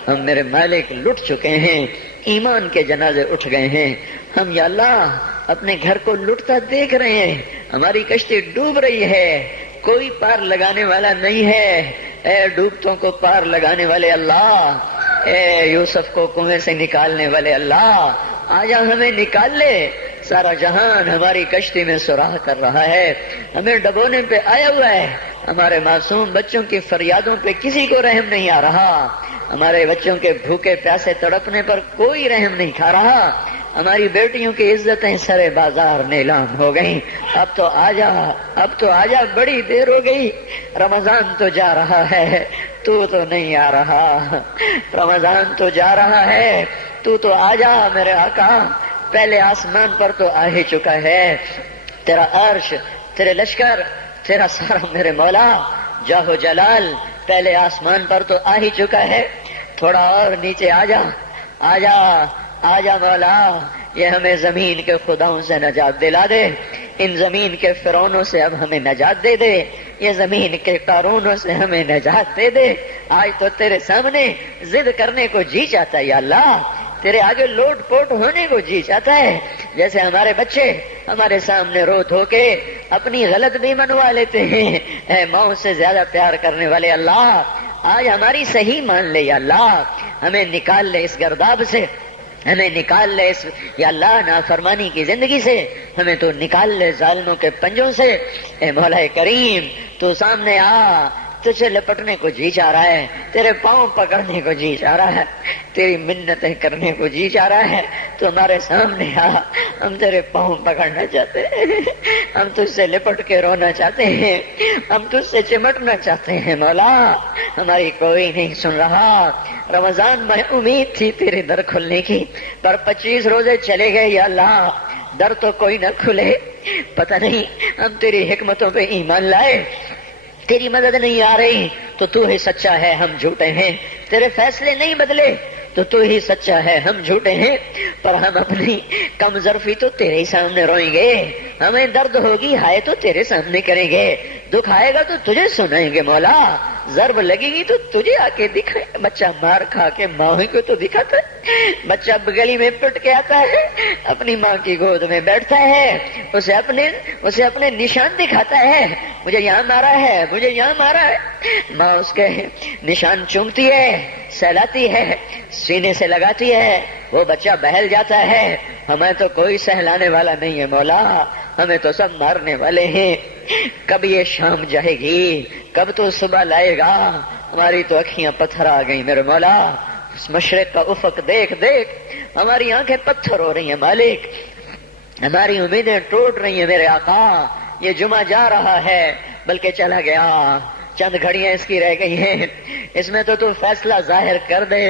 ہم میرے مالک لٹ چکے ہیں، ایمان کے جنازے اٹھ گئے ہیں، ہم یا اللہ اپنے گھر کو لٹتا دیکھ رہے ہیں، ہماری کشتی ڈوب رہی ہے، کوئی پار لگانے والا نہیں ہے۔ اے ڈوبتوں کو پار لگانے والے اللہ، اے یوسف کو کنویں سے نکالنے والے اللہ، آجا ہمیں نکال لے۔ سارا جہان ہماری کشتی میں سراغ کر رہا ہے، ہمیں ڈبونے پہ آیا ہوا ہے، ہمارے معصوم بچوں کی فریادوں پہ کسی کو رحم نہیں آ رہا، ہمارے بچوں کے بھوکے پیاسے تڑپنے پر کوئی رحم نہیں کھا رہا، ہماری بیٹیوں کی عزتیں سرے بازار نیلام ہو گئیں۔ اب تو آجا، اب تو آجا، بڑی دیر ہو گئی، رمضان تو جا رہا ہے، تو نہیں آ رہا، رمضان تو جا رہا ہے، تو آجا میرے آقا۔ پہلے آسمان پر تو آ ہی چکا ہے، تیرا عرش، تیرے لشکر، تیرا سارا میرے مولا جاہو جلال پہلے آسمان پر تو آ ہی چکا ہے، تھوڑا اور نیچے آجا، آجا آجا مولا، یہ ہمیں زمین کے خداؤں سے نجات دلا دے، ان زمین کے فرعونوں سے اب ہمیں نجات دے دے، یہ زمین کے قارونوں سے ہمیں نجات دے دے۔ آج تو تیرے سامنے ضد کرنے کو جی چاہتا ہے یا اللہ، تیرے آگے لوٹ پوٹ ہونے کو جی چاہتا ہے، جیسے ہمارے بچے ہمارے سامنے رو دھو کے اپنی غلط بھی منوا لیتے ہیں۔ اے ماں سے زیادہ پیار کرنے والے اللہ، آج ہماری صحیح مان لے یا اللہ، ہمیں نکال لے اس گرداب سے، ہمیں نکال لے اس یا اللہ نافرمانی کی زندگی سے، ہمیں تو نکال لے ظالموں کے پنجوں سے۔ اے مولا کریم، تو سامنے آ، تجھے لپٹنے کو جی چاہ رہا ہے، تیرے پاؤں پکڑنے کو جی چاہ رہا ہے، تیری منتیں کرنے کو جی چاہ رہا ہے، تو ہمارے سامنے آ، ہم تیرے پاؤں پکڑنا چاہتے ہیں، ہم تجھ سے لپٹ کے رونا چاہتے ہیں، ہم تجھ سے چمٹنا چاہتے ہیں مولا، ہماری کوئی نہیں سن رہا۔ رمضان میں امید تھی تیرے در کھلنے کی، پر 25 روزے چلے گئے یا اللہ، در تو کوئی نہ کھلے۔ پتہ نہیں ہم تیری حکمتوں پہ ایمان لائے، تیری مدد نہیں آ رہی تو ہی سچا ہے، ہم جھوٹے ہیں، تیرے فیصلے نہیں بدلے تو ہی سچا ہے، ہم جھوٹے ہیں، پر ہم اپنی کم ظرفی تو تیرے ہی سامنے روئیں گے، ہمیں درد ہوگی ہائے تو تیرے سامنے کریں گے، دکھ آئے گا تو تجھے سنائیں گے مولا، ضرب لگے گی تو تجھے آ کے دکھائے۔ بچہ مار کھا کے ماں کو تو دکھاتا ہے، بچہ گلی میں پٹ کے آتا ہے، اپنی ماں کی گود میں بیٹھتا ہے، اسے اپنے نشان دکھاتا ہے، مجھے یہاں مارا ہے، مجھے یہاں مارا ہے، ماں اس کے نشان چومتی ہے، سہلاتی ہے، سینے سے لگاتی ہے، وہ بچہ بہل جاتا ہے۔ ہمیں تو کوئی سہلانے والا نہیں ہے مولا، ہمیں تو سب مارنے والے ہیں۔ کب یہ شام جائے گی، کب تو صبح لائے گا؟ ہماری تو اکھیاں پتھر آ گئی میرے مولا، اس مشرق کا افق دیکھ دیکھ ہماری آنکھیں پتھر ہو رہی ہیں مالک، ہماری امیدیں ٹوٹ رہی ہیں میرے آقا۔ یہ جمعہ جا رہا ہے بلکہ چلا گیا، چند گھڑیاں اس کی رہ گئی ہیں، اس میں تو فیصلہ ظاہر کر دے۔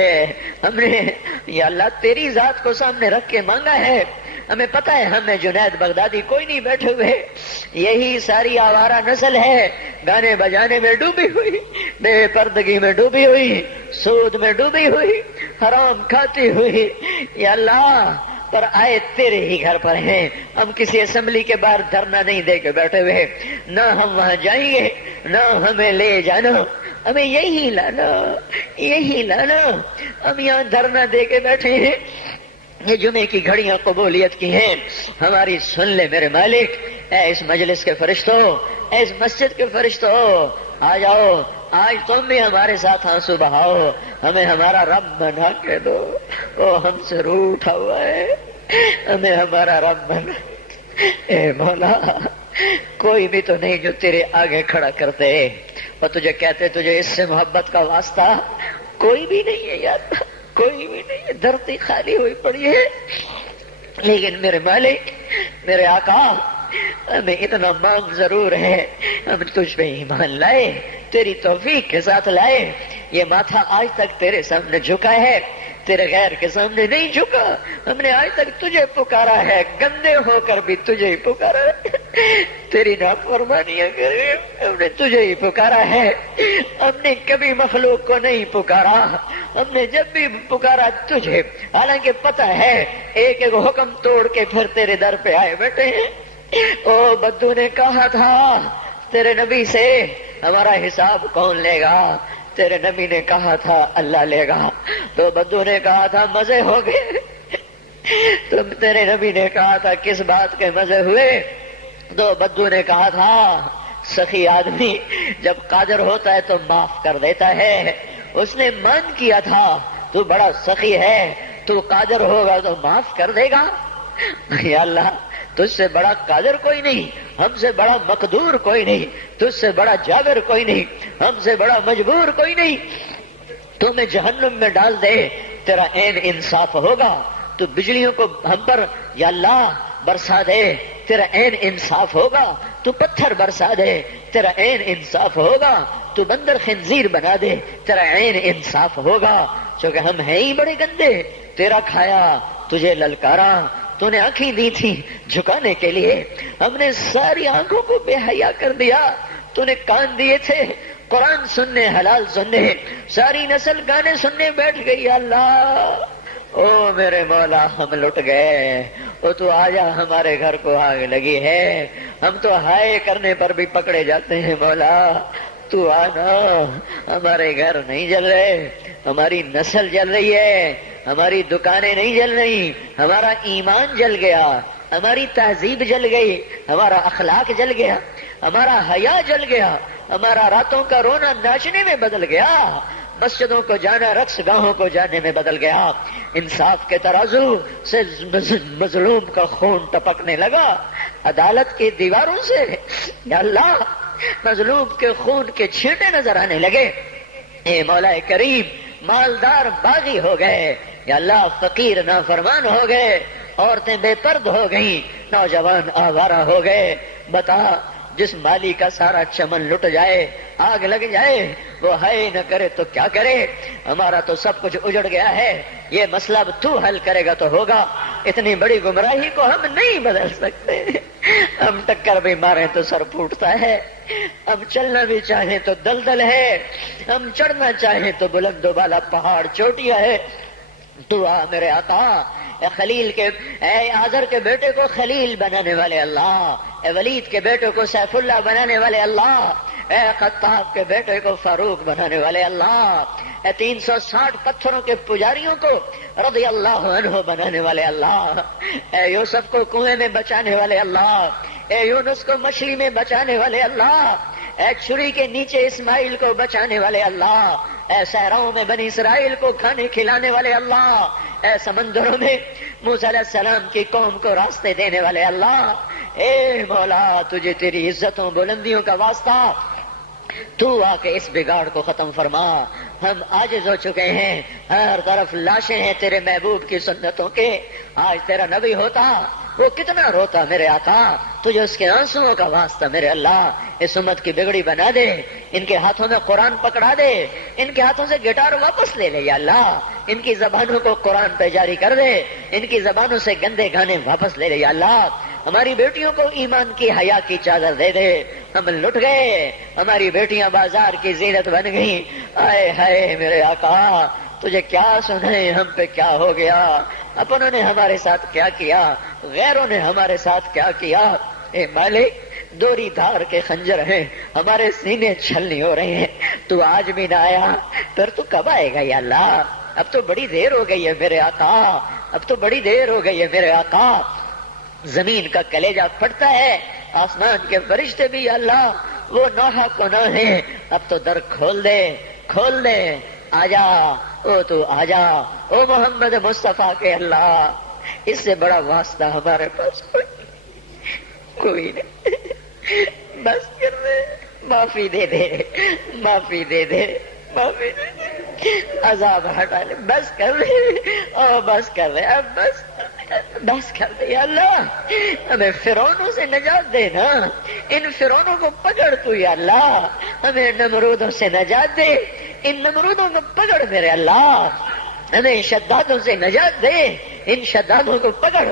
ہم نے یا اللہ تیری ذات کو سامنے رکھ کے مانگا ہے، ہمیں پتہ ہے ہمیں جنید بغدادی کوئی نہیں بیٹھے ہوئے، یہی ساری آوارہ نسل ہے، گانے بجانے میں ڈوبی ہوئی، بے پردگی میں ڈوبی ہوئی، سود میں ڈوبی ہوئی، حرام کھاتی ہوئی، یا اللہ پر آئے تیرے ہی گھر پر ہیں، ہم کسی اسمبلی کے باہر دھرنا نہیں دے کے بیٹھے ہوئے، نہ ہم وہاں جائیں گے، نہ ہمیں لے جانا، ہمیں یہی لانا، یہی لانا، ہم یہاں دھرنا دے کے بیٹھے ہیں، یہ جمعے کی گھڑیاں قبولیت کی ہیں، ہماری سن لے میرے مالک۔ اے اس مجلس کے فرشتوں، اے اس مسجد کے فرشتوں، آ جاؤ، آج تم بھی ہمارے ساتھ آنسو بہاؤ، ہمیں ہمارا رب بنا کے دو، وہ ہم سے روٹھا ہوا ہے، ہمیں ہمارا رب بنا۔ اے مولا، کوئی بھی تو نہیں جو تیرے آگے کھڑا کرتے اور تجھے کہتے تجھے اس سے محبت کا واسطہ، کوئی بھی نہیں ہے یار، کوئی بھی نہیں ہے، دھرتی خالی ہوئی پڑی ہے۔ لیکن میرے مالک، میرے آقا، ہمیں اتنا مانگ ضرور ہے، ہم تجھ پہ ایمان لائے، تیری توفیق کے ساتھ لائے۔ یہ ماتھا آج تک تیرے سامنے جھکا ہے، تیرے غیر کے سامنے نہیں جھکا۔ ہم نے آج تک تجھے پکارا ہے، گندے ہو کر بھی تجھے ہی پکارا ہے، تیری نافرمانیاں کرے ہم نے تجھے ہی پکارا ہے۔ ہم نے کبھی مخلوق کو نہیں پکارا، ہم نے جب بھی پکارا تجھے، حالانکہ پتہ ہے ایک ایک حکم توڑ کے پھر تیرے در پہ آئے بیٹھے ہیں۔ او بدو نے کہا تھا تیرے نبی سے ہمارا حساب کون لے گا؟ تیرے نبی نے کہا تھا اللہ لے گا، تو بدو نے کہا تھا مزے ہو گئے۔ تم تیرے نبی نے کہا تھا کس بات کے مزے ہوئے؟ تو بدو نے کہا تھا سخی آدمی جب قادر ہوتا ہے تو معاف کر دیتا ہے۔ اس نے مان کیا تھا تو بڑا سخی ہے، تو قادر ہوگا تو معاف کر دے گا۔ یا اللہ، تجھ سے بڑا قادر کوئی نہیں، ہم سے بڑا مقدور کوئی نہیں، تجھ سے بڑا جابر کوئی نہیں، ہم سے بڑا مجبور کوئی نہیں۔ تو میں جہنم میں ڈال دے، تیرا عین انصاف ہوگا۔ تو بجلیوں کو ہم پر یا اللہ برسا دے، تیرا عین انصاف ہوگا۔ تو پتھر برسا دے، تیرا عین انصاف ہوگا۔ تو بندر خنزیر بنا دے، تیرا عین انصاف ہوگا۔ چونکہ ہم ہیں ہی بڑے گندے، تیرا کھایا، تجھے للکارا، تو نے آنکھیں دی تھی جھکانے کے لیے، ہم نے ساری آنکھوں کو بے حیا کر دیا۔ تو نے کان دیے تھے قرآن سننے، حلال سننے، ساری نسل گانے سننے بیٹھ گئی۔ اللہ، او میرے مولا، ہم لٹ گئے۔ او تو آجا، ہمارے گھر کو آگ لگی ہے، ہم تو ہائے کرنے پر بھی پکڑے جاتے ہیں۔ مولا تو آنا، ہمارے گھر نہیں جل رہے، ہماری نسل جل رہی ہے، ہماری دکانیں نہیں جل رہی، ہمارا ایمان جل گیا، ہماری تہذیب جل گئی، ہمارا اخلاق جل گیا، ہمارا حیا جل گیا، ہمارا راتوں کا رونا ناچنے میں بدل گیا، مسجدوں کو جانا رقص گاہوں کو جانے میں بدل گیا، انصاف کے ترازو سے مظلوم کا خون ٹپکنے لگا، عدالت کی دیواروں سے یا اللہ مظلوم کے خون کے چھینٹے نظر آنے لگے۔ اے مولا کریم، مالدار باغی ہو گئے، یا اللہ فقیر نافرمان ہو گئے، عورتیں بے پرد ہو گئیں، نوجوان آوارہ ہو گئے۔ بتا، جس مالی کا سارا چمن لٹ جائے، آگ لگ جائے، وہ ہائے نہ کرے تو کیا کرے؟ ہمارا تو سب کچھ اجڑ گیا ہے، یہ مسئلہ اب تو حل کرے گا تو ہوگا۔ اتنی بڑی گمراہی کو ہم نہیں بدل سکتے، ہم ٹکر بھی ماریں تو سر پھوٹتا ہے، ہم چلنا بھی چاہیں تو دلدل ہے، ہم چڑھنا چاہیں تو بلند و بالا پہاڑ چوٹیاں ہے۔ تو آ میرے آقا، اے خلیل کے، اے آزر کے بیٹے کو خلیل بنانے والے اللہ، اے ولید کے بیٹے کو سیف اللہ بنانے والے اللہ، اے خطاب کے بیٹے کو فاروق بنانے والے اللہ، اے 360 پتھروں کے پجاریوں کو رضی اللہ عنہ بنانے والے اللہ، اے یوسف کو کنویں میں بچانے والے اللہ، اے یونس کو مچھلی میں بچانے والے اللہ، اے چھری کے نیچے اسماعیل کو بچانے والے اللہ، اے صحراؤں میں بنی اسرائیل کو کھانے کھلانے والے اللہ، اے سمندروں میں موسیٰ علیہ السلام کی قوم کو راستے دینے والے اللہ، اے مولا تجھے تیری عزتوں بلندیوں کا واسطہ، تو آ کے اس بگاڑ کو ختم فرما۔ ہم عاجز ہو چکے ہیں، ہر طرف لاشیں ہیں تیرے محبوب کی سنتوں کے۔ آج تیرا نبی ہوتا وہ کتنا روتا میرے آقا، تجھے اس کے آنسوؤں کا واسطہ میرے اللہ اس امت کی بگڑی بنا دے، ان کے ہاتھوں میں قرآن پکڑا دے، ان کے ہاتھوں سے گٹار واپس لے لے یا اللہ، ان کی زبانوں کو قرآن پہ جاری کر دے، ان کی زبانوں سے گندے گانے واپس لے لے یا اللہ، ہماری بیٹیوں کو ایمان کی حیا کی چادر دے دے۔ ہم لٹ گئے، ہماری بیٹیاں بازار کی زینت بن گئیں، آئے ہائے میرے آقا تجھے کیا سنائیں ہم پہ کیا ہو گیا، اپنوں نے ہمارے ساتھ کیا کیا، غیروں نے ہمارے ساتھ کیا کیا۔ اے مالک، دوری دھار کے خنجر ہیں، ہمارے سینے چھلنی ہو رہے ہیں، تو آج بھی نہ آیا، پھر تو کب آئے گا یا اللہ؟ اب تو بڑی دیر ہو گئی ہے میرے آقا، اب تو بڑی دیر ہو گئی ہے میرے آقا. زمین کا کلیجہ پھٹتا ہے, آسمان کے فرشتے بھی اللہ وہ نوحہ کو نہ ہے, اب تو در کھول دے, کھول دے, آجا او تو آجا او محمد مصطفیٰ کے اللہ. اس سے بڑا واسطہ ہمارے پاس کوئی نہیں. بس کر دے, معافی دے دے, معافی دے دے, معافی دے دے, عذاب ہٹا لے, بس کر دے, او بس کر دے, اب بس کر دے یا اللہ. ہمیں فرعونوں سے نجات دے نا, ان فرعونوں کو پکڑ تو یا اللہ. ہمیں نمرودوں سے نجات دے, ان نمرودوں کو پکڑ میرے اللہ. ہمیں شدادوں سے نجات دے, ان شدادوں کو پکڑ,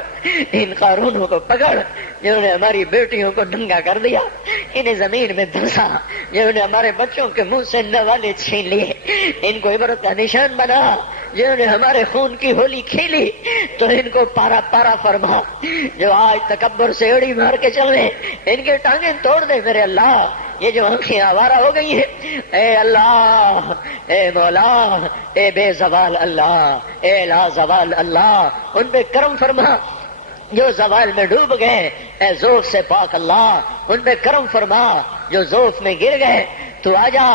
ان قارونوں کو پکڑ جنہوں نے ہماری بیٹیوں کو ننگا کر دیا, انہیں زمین میں دھنسا, جنہوں نے ہمارے بچوں کے منہ سے نوالے چھین لیے, ان کو عبرت کا نشان بنا, جنہوں نے ہمارے خون کی ہولی کھیلی تو ان کو پارا پارا فرما. جو آج تکبر سے اڑی مار کے چل رہے ان کے ٹانگیں توڑ دے میرے اللہ. یہ جو آنکھیں آوارہ ہو گئی ہیں, اے اللہ, اے مولا, اے بے زوال اللہ, اے لا زوال اللہ, ان پہ کرم فرما. جو زوال میں ڈوب گئے اے ذوف سے پاک اللہ, ان پہ کرم فرما. جو ذوف میں گر گئے تو آجا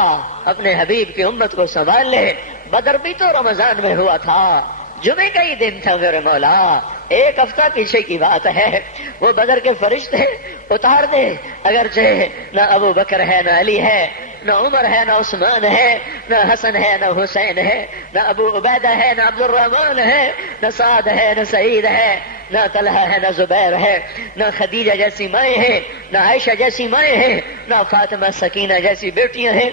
اپنے حبیب کی امت کو سنبھال لے. بدر بھی تو رمضان میں ہوا تھا, جمعے کا ہی دن تھا میرے مولا, ایک ہفتہ پیچھے کی بات ہے. وہ بدر کے فرشتے اتار دے, اگرچہ نہ ابو بکر ہے, نہ علی ہے, نہ عمر ہے, نہ عثمان ہے, نہ حسن ہے, نہ حسین ہے, نہ ابو عبیدہ ہے, نہ عبد الرحمن ہے, نہ سعد ہے, نہ سعید ہے, نہ طلحہ ہے, نہ زبیر ہے, نہ خدیجہ جیسی مائیں ہیں, نہ عائشہ جیسی مائیں ہیں, نہ فاطمہ سکینہ جیسی بیٹیاں ہیں.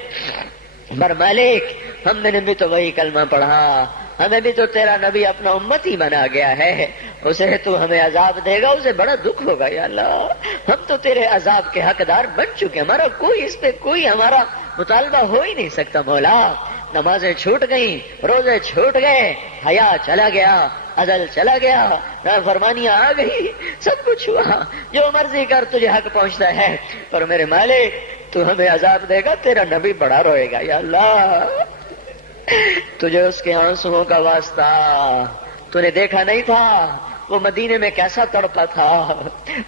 پر مالک ہم نے بھی تو وہی کلمہ پڑھا, ہمیں بھی تو تیرا نبی اپنا امتی بنا گیا ہے, اسے تو ہمیں عذاب دے گا, اسے بڑا دکھ ہوگا یا اللہ. ہم تو تیرے عذاب کے حقدار بن چکے, ہمارا کوئی اس پہ کوئی ہمارا مطالبہ ہو ہی نہیں سکتا مولا. نمازیں چھوٹ گئیں, روزے چھوٹ گئے, حیا چلا گیا, عدل چلا گیا, نافرمانیاں آ گئی, سب کچھ ہوا. جو مرضی کر تجھے حق پہنچتا ہے, پر میرے مالک تو ہمیں عذاب دے گا, تیرا نبی بڑا روئے گا یا اللہ. تجھے اس کے آنسوؤں کا واسطہ, تو نے دیکھا نہیں تھا وہ مدینے میں کیسا تڑپا تھا,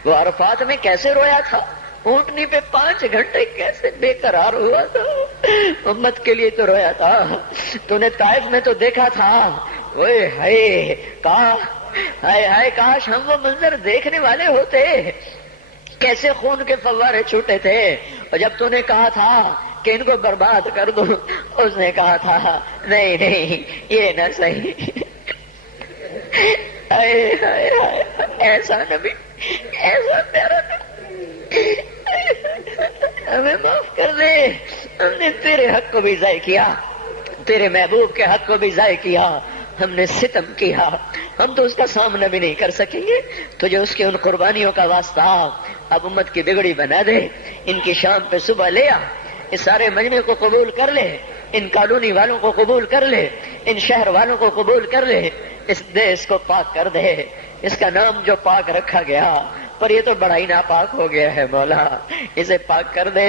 وہ عرفات میں کیسے رویا تھا, اونٹنی پہ 5 گھنٹے کیسے بے قرار ہوا تھا, امت کے لیے تو رویا تھا. تو نے طائف میں تو دیکھا تھا, اوے ہائے ہائے ہائے, کاش ہم وہ منظر دیکھنے والے ہوتے, کیسے خون کے فوارے چھوٹے تھے. اور جب تو نے کہا تھا کہ ان کو برباد کر دو, اس نے کہا تھا نہیں نہیں یہ نہ صحیح. ایسا نبی, ایسا پیارا نبی, ہمیں معاف کر دے. ہم نے تیرے حق کو بھی ضائع کیا, تیرے محبوب کے حق کو بھی ضائع کیا, ہم نے ستم کیا, ہم تو اس کا سامنا بھی نہیں کر سکیں گے. تجھے اس کے ان قربانیوں کا واسطہ اب امت کی بگڑی بنا دے, ان کی شام پہ صبح لے آ, اس سارے مجمع کو قبول کر لے, ان کالونی والوں کو قبول کر لے, ان شہر والوں کو قبول کر لے, اس دیس کو پاک کر دے. اس کا نام جو پاک رکھا گیا, پر یہ تو بڑا ہی ناپاک ہو گیا ہے مولا, اسے پاک کر دے.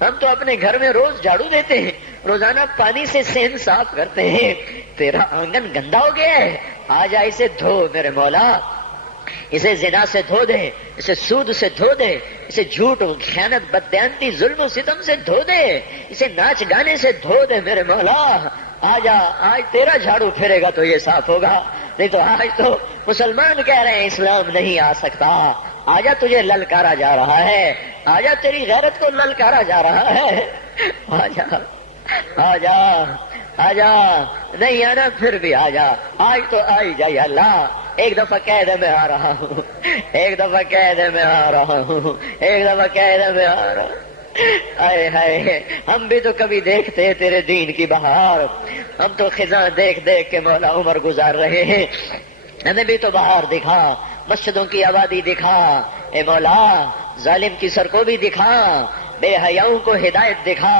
ہم تو اپنے گھر میں روز جھاڑو دیتے ہیں, روزانہ پانی سے سین صاف کرتے ہیں, تیرا آنگن گندا ہو گیا ہے, آ جا اسے دھو میرے مولا. اسے زنا سے دھو دے, اسے سود سے دھو دے, اسے جھوٹ, خیانت, بددیانتی, ظلم و ستم سے دھو دے, اسے ناچ گانے سے دھو دے میرے مولا. آجا, آج تیرا جھاڑو پھرے گا تو یہ صاف ہوگا, نہیں تو آج تو مسلمان کہہ رہے ہیں اسلام نہیں آ سکتا. آجا تجھے للکارا جا رہا ہے, آجا تیری غیرت کو للکارا جا رہا ہے. آجا آجا آجا, نہیں آنا پھر بھی آجا, آج تو آئی جا یا اللہ. ایک دفعہ کہہ دے میں آ رہا ہوں, ایک دفعہ کہہ دے میں آ رہا ہوں, ایک دفعہ کہہ دے میں آ رہا ہوں. آئے ہائے, ہم بھی تو کبھی دیکھتے تیرے دین کی بہار, ہم تو خزاں دیکھ دیکھ کے مولا عمر گزار رہے ہیں. ہمیں بھی تو بہار دکھا, مسجدوں کی آبادی دکھا, اے مولا ظالم کی سر کو بھی دکھا, بے حیاؤں کو ہدایت دکھا,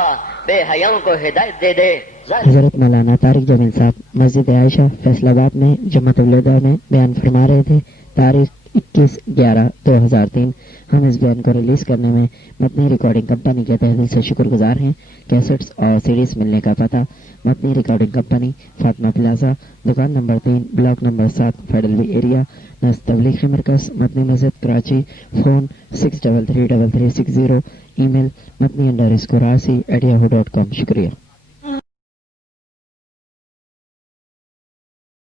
بے حیاؤں کو ہدایت دے دے. حضرت مولانا طارق جمیل صاحب مسجد عائشہ فیصل آباد میں جمعۃ الوداع میں بیان فرما رہے تھے. تاریخ 21/11/2003. ہم اس بیان کو ریلیز کرنے میں متنی ریکارڈنگ کمپنی کے تہہ دل سے شکر گزار ہیں۔ کیسٹس اور سیڈیز ملنے کا پتہ: متنی ریکارڈنگ کمپنی، فاطمہ پلازا، دکان نمبر 3، بلاک نمبر 7، فیڈرل وی ایریا، نزد تبلیغی مرکز، متنی مسجد، کراچی۔ فون 633360، ای میل متنی_80@yahoo.com۔ شکریہ۔